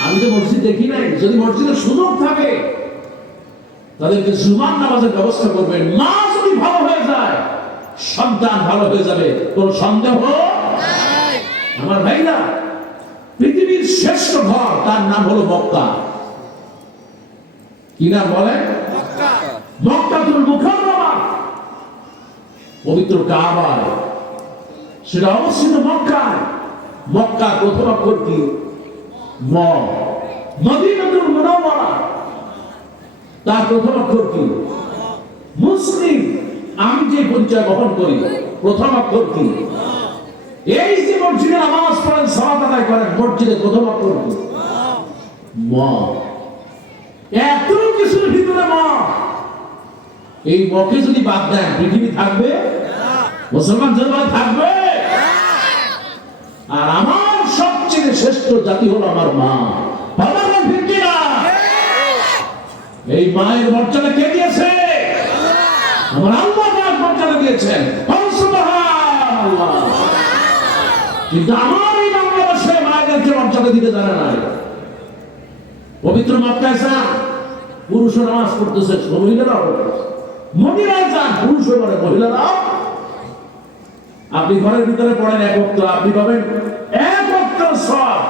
আমি তো মসজিদ দেখি নাই। যদি মসজিদের সুযোগ থাকে তাদেরকে জুমার নামাজের ব্যবস্থা করবেন। মা যদি ভালো হয়ে যায় সন্তান ভালো হয়ে যাবে, কোন সন্দেহ নাই। আমার ভাইরা, পৃথিবীর শ্রেষ্ঠ ঘর তার নাম হলো মক্কা। কি নাম বলেন? মক্কা। মক্কাতুল মুকাররমা, পবিত্র কাবা, সেটা অবস্থিত মক্কায়। মক্কা প্রথম অক্ষর কি? ম। মদিনাতুল মুনাওয়ারা, তার প্রথম অক্ষর কি? মুসলিম। আমি যে পরিচয় বহন করি প্রথম অক্ষর কি? এই যে মসজিদে নামাজ পড়েন, সালাত আদায় করেন, মসজিদে প্রথম অক্ষর কি? ম। এত কিছুর ভিতরে ম। এই মকে যদি বাদ দেন পৃথিবী থাকবে? মুসলমান জনগণ থাকবে? আর আমার সবচেয়ে শ্রেষ্ঠ জাতি হলো আমার মা। এই মায়ের মর্যাদা কে দিয়েছে? আমার আল্লাহ পাক মর্যাদা দিয়েছেন। সুবহানাল্লাহ। কিন্তু আমার এই বাংলাদেশে মায়েদেরকে মর্যাদা দিতে জানে না। পবিত্র মক্কায় যান, পুরুষ নামাজ পড়তেছে, মহিলারাও পড়তেছে। মদিনায় যান, পুরুষ পড়ে, মহিলারাও। আপনি ঘরের ভিতরে পড়েন এক ওয়াক্ত, আপনি পাবেন এক ওয়াক্তের সওয়াব।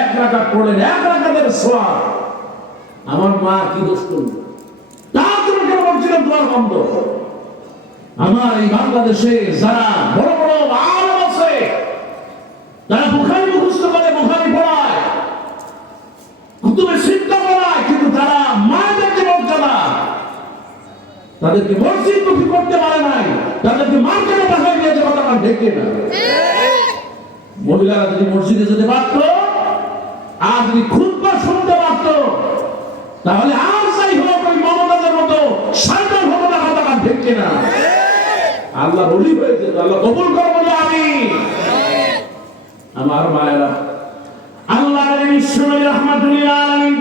এক রাকাত পড়লেন, এক রাকাতের সওয়াব। আমার মা কি দোষ করবে? তার জন্য কেন মসজিদের দ্বার বন্ধ? আমার এই বাংলাদেশে যারা বড় বড় আলেম আছে, তারা বুখারী মুখস্থ করে, বুখারী পড়ায়, কুতুবে সিত্তা পড়ায়, কিন্তু তারা মায়েদের যে মর্যাদা, তাদেরকে মসজিদমুখী করতে পারে নাই, তাদেরকে মার্কেটে পাঠিয়ে দিয়েছে। কথাটা ঢেকে না। মহিলারা যদি মসজিদে যেতে পারত, আর যদি খুতবা শুনতে পারত, তাহলে আর যাই হোক ওই মমতাজের মতো শয়তান হতো না। কথাটা ঢেকে না। আল্লাহ বলি হয়েছে, আল্লাহ কবুল করবো না আমি। আমার মায়েরা, আল্লাহ বিশ্বনবী রাহমাতুল্লিল আলামিন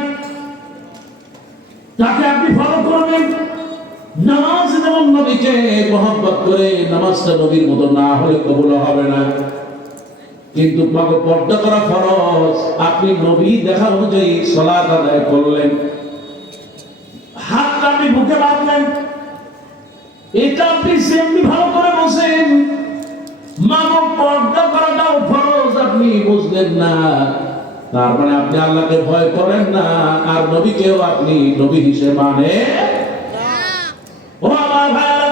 তাকে আপনি ফলো করবেন। নামাজ যেমন নবীকে মহব্বত করে, নামাজটা নবীর মতো না হলে কবুল হবে না। কিন্তু পর্দা করা ফরজ। আপনি নবী দেখা অনুযায়ী সালাত আদায় করলেন, হাতটা আপনি বুকে বাঁধলেন, এটা আপনি সেমনি ভালো করে বসেন। মাগো পর্দা করাটাও ফরজ, আপনি বুঝলেন না, তার মানে আপনি আল্লাহকে ভয় করেন না, আর নবীকেও আপনি নবী হিসেবে মানে না। ও আমার ভাইরা,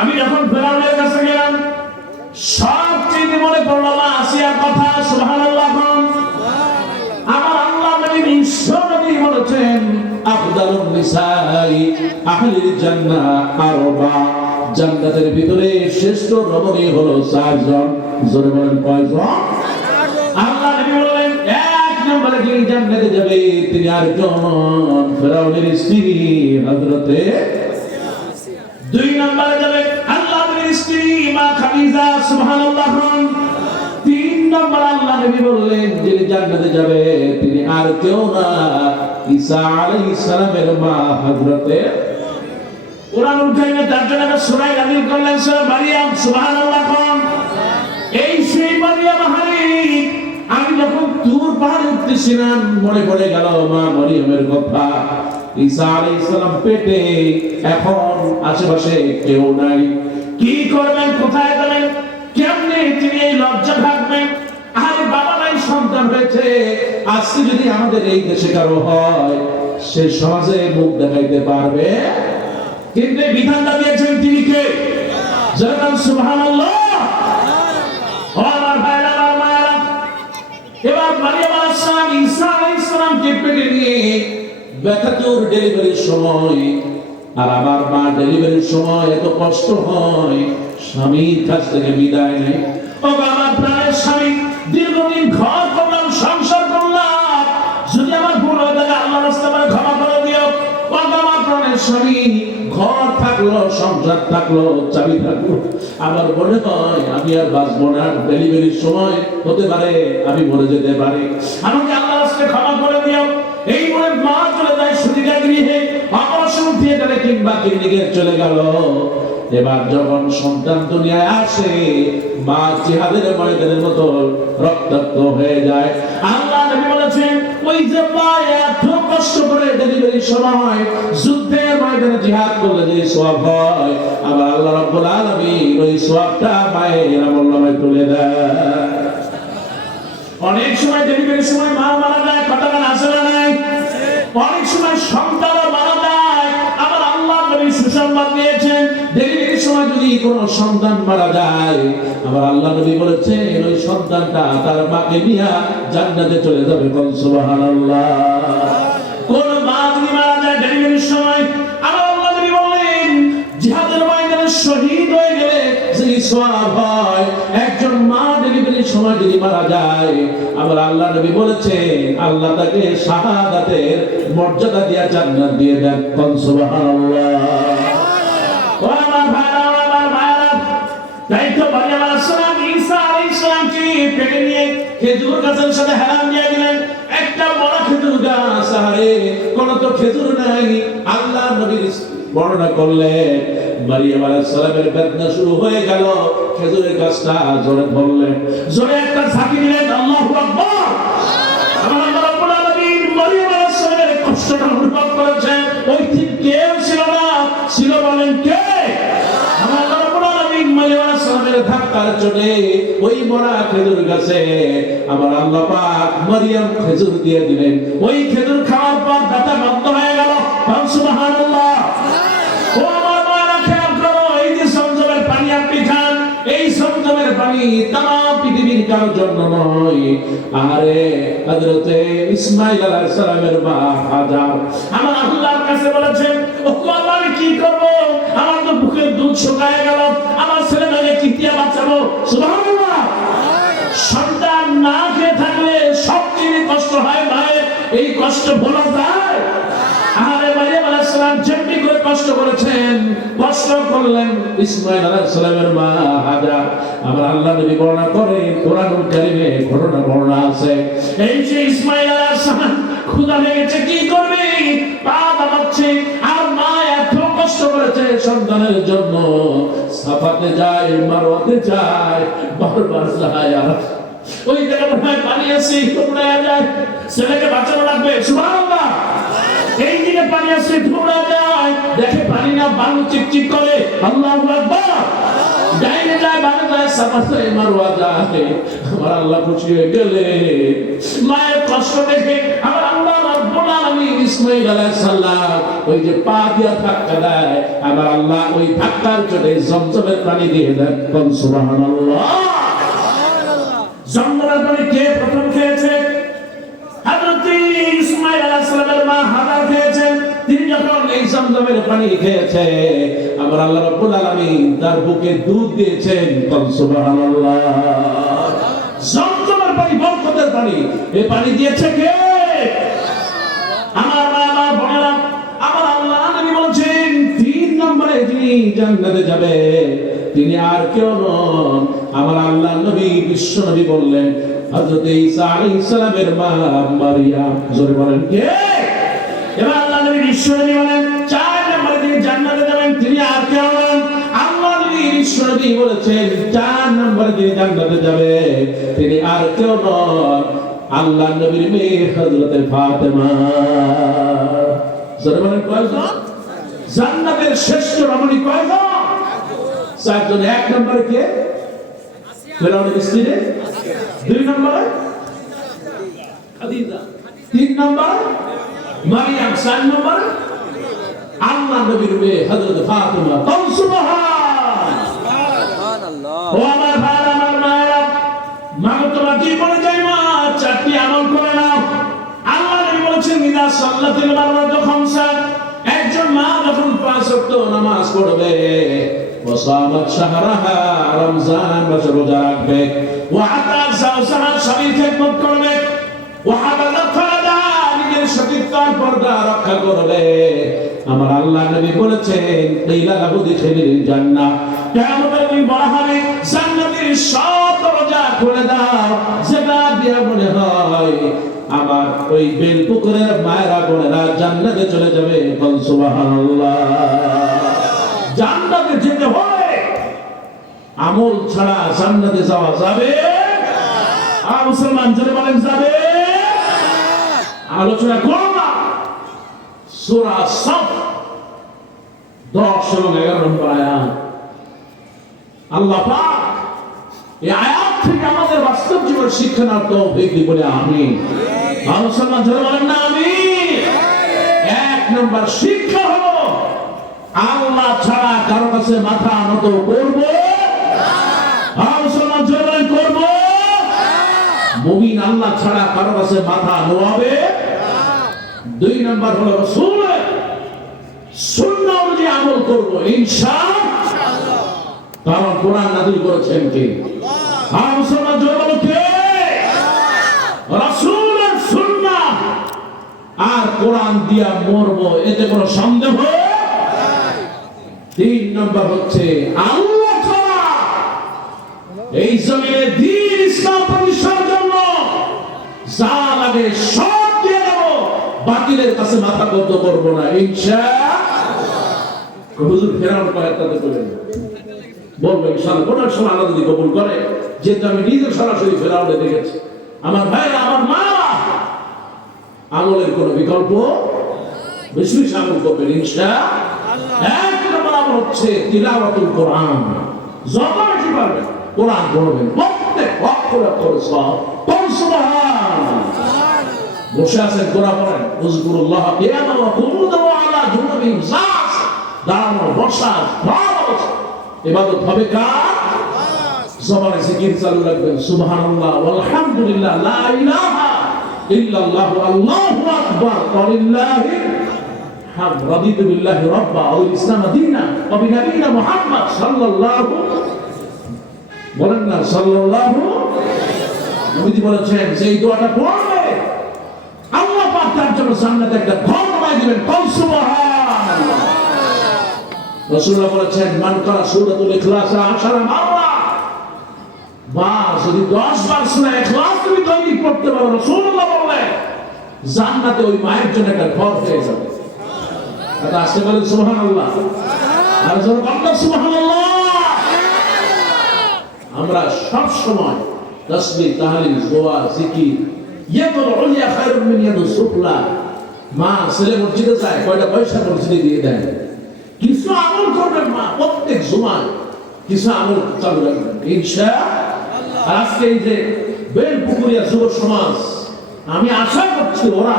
আমি যখন ফেরাউনের কাছে গেলাম, সবচেয়ে মনে পড়লো মা আসিয়ার কথা। সুবহানাল্লাহ। আমার আল্লাহ নবী বিশ্ব নবী বলেছেন, আফদালুন নিসাই আহলিল জান্নাহ আরবা, জান্নাতের ভিতরে শ্রেষ্ঠ রমণী হলো 4 জন। জোরে বলেন কয়জন? আল্লাহ নবী বলেন, এক নম্বরে যিনি জান্নাতে যাবে তিনি আরেকজন ফেরাউনের স্ত্রী হযরতে। 2 নম্বরে যাবে আল্লাহ নবীর স্ত্রী মা খাদিজা। সুবহানাল্লাহ। 3 নম্বর আল্লাহ নবী বললেন যিনি জান্নাতে যাবে তিনি আর কেউ না, ঈসা আলাইহিস সালামের মা হযরতে। কোরআনুল কারীমে তার জন্য একটা সূরা নাযিল করলেন, সূরা মারিয়াম। সুবহানাল্লাহ। এই সেই মারিয়াম হারি, আমি যখন তুর পাহাড়ে উঠতেছিলাম মনে পড়ে গেল মা মারিয়ামের কথা। ঈসা আলাইহিস সালাম পেটে, এখন আশেপাশে কেউ নাই, কি করবেন, কোথায় যাবেন, কেমনে তিনি এই লজ্জা থাকবেন? আরে বাবা নাই, সন্তান হয়েছে, আজকে যদি আমাদের এই দেশে কারো হয় সে সমাজে মুখ দেখাইতে পারবে, কিন্তু বিধানটা দিয়েছেন তিনি কে? জানান সুবহানাল্লাহ। আমার ভাইরা, আমার মায়েরা, এবার মারিয়াম আলাইহিস সালাম ঈসা আলাইহিস সালামকে পেটে নিয়ে ব্যথাতুর ডেলিভারির সময়, আর আমার মা ডেলিভারির সময় এত কষ্ট হয়, স্বামীর কাছ থেকে বিদায় নেয়। ও আমার প্রাণের স্বামী, দীর্ঘদিন ঘর করলাম, সংসার করলাম, যদি আমার ভুল হয়ে থাকে আল্লাহর রাস্তায় আমাকে ক্ষমা করে দিও। ও আমার প্রাণের স্বামী, ঘর থাকলো, সংসার থাকলো, চাবি থাকলো, আমার মনে হয় আমি আর বাঁচবো না, ডেলিভারির সময় হতে পারে আমি মরে যেতে পারি, আমাকে আল্লাহর রাস্তায় ক্ষমা করে দিও। এই বলে মা চলে যায় সুতিকা গৃহে, অপারেশন থিয়েটারে কিংবা ক্লিনিকে চলে গেল। এবার যখন সন্তান দুনিয়ায় আসে, মা জিহাদের ময়দানের মতো রক্তাক্ত হয়ে যায়। আল্লাহ নবী বলেছেন, ওই যে মা এত কষ্ট করে ডেলিভারির সময় যুদ্ধের ময়দানে জিহাদ করলে যে সওয়াব হয়, আবার আল্লাহ রাব্বুল আলামিন ওই সওয়াবটা মায়ের আমলনামায় তুলে দেয়। অনেক সময় ডেলিভারির সময় মা মারা যায়, কতক্ষণ আসে না নাই? অনেক সময় সন্তান মারা যায়। আবার আল্লাহ নবী সুসংবাদ দিয়েছেন, ডেলিভারির সময় যদি কোনো সন্তান মারা যায়, আবার আল্লাহ নবী বলেছেন ওই সন্তানটা তার মাকে নিয়ে জান্নাতে চলে যাবে। কোন সুবহানাল্লাহ। কোন মা যদি মারা যায় ডেলিভারির সময়, আবার আল্লাহ নবী বলেন জিহাদের ময়দানে শহীদ হয়ে গেলে যে সওয়াব হয়, একজন মা ডেলিভারির সময় যদি মারা যায়, আবার আল্লাহ নবী বলেছেন আল্লাহ তাকে শাহাদাতের মর্যাদা দিয়ে জান্নাত দিয়ে দেন। কোন সুবহানাল্লাহ। ও আমার ভাইরা, আমার মায়েরা, তাই তো মারিয়াম আলাইহিস সালাম ঈসা আলাইহিস সালামকে পেটে নিয়ে খেজুর গাছের সাথে হেলান দিয়ে দিলেন। একটা বড় খেজুর গাছ, আরে কোন তো খেজুর নাই। আল্লাহ নবী বর্ণনা করলেন মারিয়াম আলাইহিস সালামের বেদনা শুরু হয়ে গেল, খেজুরের গাছটা জোরে ধরলেন, জোরে একটা ঝাঁকি দিলেন, আল্লাহু আকবার। আমার আল্লাহ রাব্বুল আলামিন মারিয়াম আলাইহিস সালামের কষ্টটা অনুভব করেছেন। ওই ঠিক কেউ ছিল না, ছিল বলেন কে? আমার আল্লাহ রাব্বুল আলামিন মারিয়াম আলাইহিস সালামের ধাক্কার জন্যে ওই মরা খেজুর গাছে আমার আল্লাহ পাক মারিয়াম খেজুর দিয়ে দিলেন। ওই খেজুর খাওয়ার পর ব্যথা বন্ধ হয়ে গেল। সুবহানাল্লাহ। ও আমার মায়েরা, খেয়াল করো, এই যে সংযমের পানি আপনি খান, এই সংযমের পানি তাম পৃথিবীর কারোর জন্য নয়। আরে হযরতে ইসমাঈল আলাইহিস সালামের মা হাজার আমার আল্লাহর কাছে বলেছেন, ও আল্লাহ আমি কি করব, আমার তো বুকের দুধ শুকায় গেল, আমার ছেলে মেয়ে কি দিয়ে বাঁচাবো? সুবহানাল্লাহ। সন্তান না খেয়ে থাকলে সবচেয়ে কষ্ট হয় মায়ের, এই কষ্ট ভোলা যায়? আরে মারিয়াম আলাইহিস সালাম যেমনি করে কষ্ট করেছেন, কষ্ট করলেন ইসমাঈল আলাইহিস সালামের মা হাজার। আমার আল্লাহ নবী বর্ণনা করে, কোরআনুল কারীমে ঘটনা বর্ণনা আছে। এই যে ইসমাঈল আলাইহিস সালাম ক্ষুধা লেগেছে, কি করবে, পা দাবাচ্ছে, আর মা এত কষ্ট করেছে সন্তানের জন্য, সাফাতে যায়, মারওয়াতে যায়, বারবার যায়, আর ওই জায়গায় পানি আছে, তোমরা যায়, ছেলেকে বাঁচানো লাগবে, সুবহানাল্লাহ। এই দিকে পানি আছে, তোমরা যায়, দেখে পানি না, বালু চিকচিক করে, আল্লাহু আকবার, ডাইনে যায়, বামে যায়, সাফাতে মারওয়া যায়। আমার আল্লাহ খুশি হয়ে গেলে, মায়ের কষ্ট দেখে আমার আল্লাহ রাব্বুল আলামিন ইসমাঈল আলাইহিস সালাম ওই যে পা দিয়া ধাক্কা দেয়, আমার আল্লাহ ওই ধাক্কার জন্য জমজমের পানি দিয়ে দেন, সুবহানাল্লাহ। জমজমের পানি কে প্রথম খেয়েছে? হযরত ইসমাঈল আলাইহিস সালামের মা হাজার খেয়েছেন। তিনি যখন এই জমজমের পানি খেয়েছে, আমার আল্লাহ রাব্বুল আলামিন তার বুকে দুধ দিয়েছেন, সুবহানাল্লাহ। জমজমের পানি বরকতের পানি, এই পানি দিয়েছে কে? আমার বোনেরা, আমার আল্লাহ নবী বলেছেন 3 নম্বরে যিনি জান্নাতে যাবে তিনি আর কেউ নন, আমার আল্লাহ নবী বিশ্ব নবী বললেন হযরত ঈসা আলাইহিস সালামের মা মারিয়াম। জোরে বলেন কে? এবার আল্লাহ নবী বিশ্ব নবী বলেন 4 নম্বরে যিনি জান্নাতে যাবেন তিনি আর কেউ নন, আল্লাহ নবী বিশ্ব নবী বলেছেন 4 নম্বরে যিনি জান্নাতে যাবে তিনি আর কেউ নন, আল্লাহ নবীর মেয়ে হযরতে ফাতেমা। জোরে বলেন কয়জন? জান্নাতের শ্রেষ্ঠ রমণী কয়জন? 4 জন। 1 নম্বরে কে? ফেরাউনের স্ত্রী। 2 নম্বরে খাদিজা। 3 নম্বরে মারিয়াম। 4 নম্বরে আল্লাহ নবীর মেয়ে হযরতে ফাতেমা। সুবহানাল্লাহ। ও আমার ভাই, আমার মায়েরা, মা তোমরা কি বলে যাই, মা 4টি আমল করে নাও। আল্লাহ নবী বলেছেন ইদা সাল্লাতিল মারওয়াতু খামসা, একজন মা যখন 5 ওয়াক্ত নামাজ পড়বে, ওয়াসামাত শাহরাহা, রমজান মাসে রোজা রাখবে, ওয়া আতাত যাওজাহা, স্বামীর খেদমত করবে, ওয়া হাফাযাত ফারজাহা, নিজের সতীত্বের পর্দা রক্ষা করবে, আমার আল্লাহ নবী বলেছেন ইলা লাহু দিখিলিল জান্নাহ, কিয়ামতের দিন বলা হবে জান্নাতের সব দরজা খুলে দাও, যেটা দিয়ে মনে হয় আমার ওই বেলপুকুরের মায়েরা বোনেরা জান্নাতে চলে যাবে, সুবহানাল্লাহ। জান্নাতে যেতে হয়, আমল ছাড়া জান্নাতে যাওয়া যাবে না। মুসলমান যারা বলেন যাবে, আলোচনা করব না। সূরা সাফ 10 এবং 11 নম্বর আয়াত। আল্লাহ পাক এই আয়াত থেকে আমাদের বাস্তব জীবন শিক্ষা নেওয়ার তৌফিক দিন বলে আমিন। মুসলমান যারা বলেন না আমিন। 1 নম্বর শিক্ষা হলো আল্লাহ ছাড়া কারো কাছে মাথা নত করব না। মুসলমান যারা বলেন করব না। মুমিন আল্লাহ ছাড়া কারো কাছে মাথা নোয়াবে না। 2 নম্বর হলো রাসূলের সুন্নাহ অনুযায়ী আমল করব ইনশাআল্লাহ, কারণ কোরআন নাযিল করেছেন কে? আল্লাহ। মুসলমান যারা বলেন কে? রাসূলের সুন্নাহ আর কোরআন দিয়া মরব, এতে কোনো সন্দেহ নাই। 3 নম্বর হচ্ছে আল্লাহ ছাড়া এই জমিনে দ্বীন ইসলাম প্রতিষ্ঠার জন্য যা লাগে সব দিয়ে দেব, বাতিলের কাছে মাথা বদ্ধ করব না ইনশাআল্লাহ। হুজুর ফেরাউন কয়েকটাতে বলেন বলবো ইনশাআল্লাহ, কোন সময় আল্লাহ যদি কবুল করে, যেহেতু আমি নিজে সরাসরি ফেরাউনে দেখেছি। আমার ভাইরা, আমার মা, আমলের কোনো বিকল্প বেশি বেশি আমল করবেন ইনশাআল্লাহ। 1 নম্বর আমল হচ্ছে তিলাওয়াতুল কোরআন। যত বেশি পারবেন কোরআন পড়বেন, প্রত্যেক অক্ষরে অক্ষরে সওয়াব। সুবহানাল্লাহ। বসে আছেন কোরআন পড়েন, উযকুরুল্লাহ কিয়ামান ওয়া কুউদান ওয়া আলা জুনুবিহিম, দাঁড়ানো, বসা, ইবাদত হবে কার? জবানে জিকির চালু রাখবেন, সুবহানাল্লাহ, আলহামদুলিল্লাহ, লা ইলাহা ইল্লাল্লাহু, আল্লাহু আকবার, ওয়ালিল্লাহিল হামদ, রাদিতু বিল্লাহি রাব্বা ওয়া বিল ইসলাম দীনা ওয়া বিনবিয়িনা মুহাম্মদ সাল্লাল্লাহু, বলেন না সাল্লাল্লাহু। নবীজি বলেছেন যে এই দোয়াটা পড়বে আল্লাহ পাক তার জন্য জান্নাতে একটা ঘর সময় দিবেন। কোন সুবহানাল্লাহ। রাসূলুল্লাহ বলেছেন মান কারা সূরাতুল ইখলাস 10 মাররা, বা যদি 10 বার সূরা ইখলাস তুমি দৈনিক পড়তে পারো, রাসূলুল্লাহ বলেন জান্নাতে ওই মায়ের জন্য একটা ঘর হয়ে যাবে। এটা আসতে বলেন সুবহানাল্লাহ। আর জোরে বলেন সুবহানাল্লাহ। আমরা সব সময় তাসবিহ, তাহলিল, দোয়া, জিকির, ইয়াদুল উলিয়া খায়রুম মিন ইয়াদিস সুফলা। মা ছেলে মসজিদে যায়, কয়টা পয়সা মসজিদে দিয়ে দেয়। কিছু আমল করবেন মা, প্রত্যেক জুমায় কিছু আমল চালু রাখবেন ইনশাআল্লাহ। আজকে এই যে বেলপুকুরিয়া যুব সমাজ, আমি আশা করছি ওরা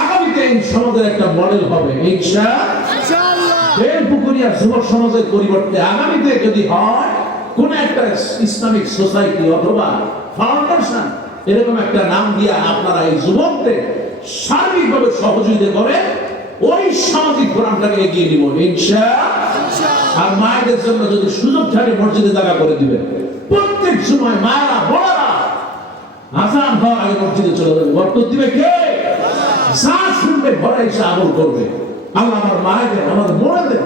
আগামীতে এই সমাজের একটা মডেল হবে ইনশাআল্লাহ। বেলপুকুরিয়া যুব সমাজের পরিবর্তে আগামীতে যদি হয় কোন একটা ইসলামিক সোসাইটি অথবা ফাউন্ডেশন, এরকম একটা নাম দিয়ে আপনারা এই যুবকদের সার্বিকভাবে সহযোগিতা করে ওই সামাজিক প্রোগ্রামটাকে এগিয়ে নিব ইনশাআল্লাহ। আর মায়েদের জন্য যদি সুযোগ থাকে মসজিদে জায়গা করে দিবেন, প্রত্যেক সময় মায়েরা বড়রা আজান হওয়ার আগে মসজিদে চলে যাবে। বর্ত দিবে কে? যা শুনবে ঘরে এসে আমল করবে। আল্লাহ আমার মায়েদের, আমার বোনেদের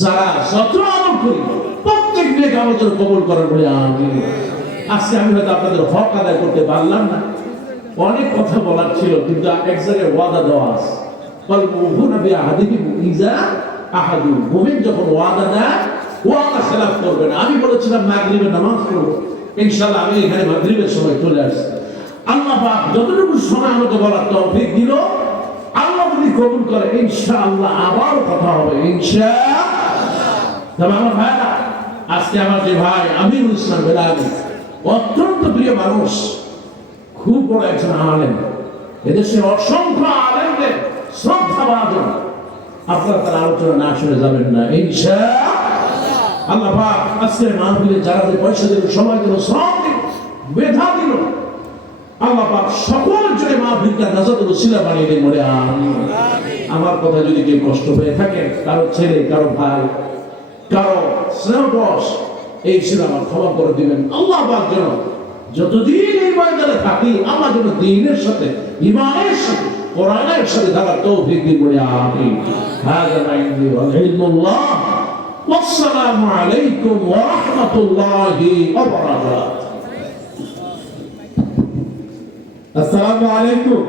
যারা যত আমল করি প্রত্যেক নেক আমল কবুল করার বলে আমিন। আজকে আমি হয়তো আপনাদের হক আদায় করতে পারলাম না, অনেক কথা বলার ছিল, কিন্তু এক জায়গায় ওয়াদা দেওয়া আছে। মুমিন যখন ওয়াদা দেয় ওয়াদা খেলাফ করবে না। আমি বলেছিলাম মাগরিবের নামাজ পড়ব, ইনশাআল্লাহ আমি এখানে মাগরিবের সময় চলে আসছি। আল্লাহ পাক যতটুকু সময় আমাকে বলার তৌফিক দিল, আল্লাহ যদি কবুল করে ইনশাআল্লাহ আবার কথা হবে ইনশাআল্লাহ। তবে আমার ভাইরা, আজকে আমার যে ভাই আমিরুল ইসলাম বেলালী, অত্যন্ত প্রিয় মানুষ, খুব বড় একজন আলেম, এদেশের অসংখ্য আলেমদের শ্রদ্ধাভাজন, আপনারা তার আলোচনা না শুনে যাবেন না ইনশাআল্লাহ। আল্লাহ পাক আজকের মাহফিলে যারা যে পয়সা দিল, সময় দিল, শ্রম দিল, মেধা দিল, আল্লাহ পাক সকলের জন্য মাহফিলটা নাজাতের ওসিলা বানিয়ে দেন বলে আমিন। আমার কথা যদি কেউ কষ্ট পেয়ে থাকে, কারো ছেলে, কারো ভাই, কারো স্নেহবশ, এই ছিল আমার ক্ষমা করে দিবেন। আল্লাহ পাক যেন যতদিন এই ময়দানে থাকি আমার জন্য দ্বীনের সাথে, ঈমানের সাথে, কোরআনের সাথে থাকার তৌফিক দিন বলে আমিন। হাযা মা ইনদি ওয়াল ইলমুল্লাহ ওয়াসসালামু আলাইকুম ওয়া রাহমাতুল্লাহি ওয়া বারাকাতুহু। আসসালামু আলাইকুম।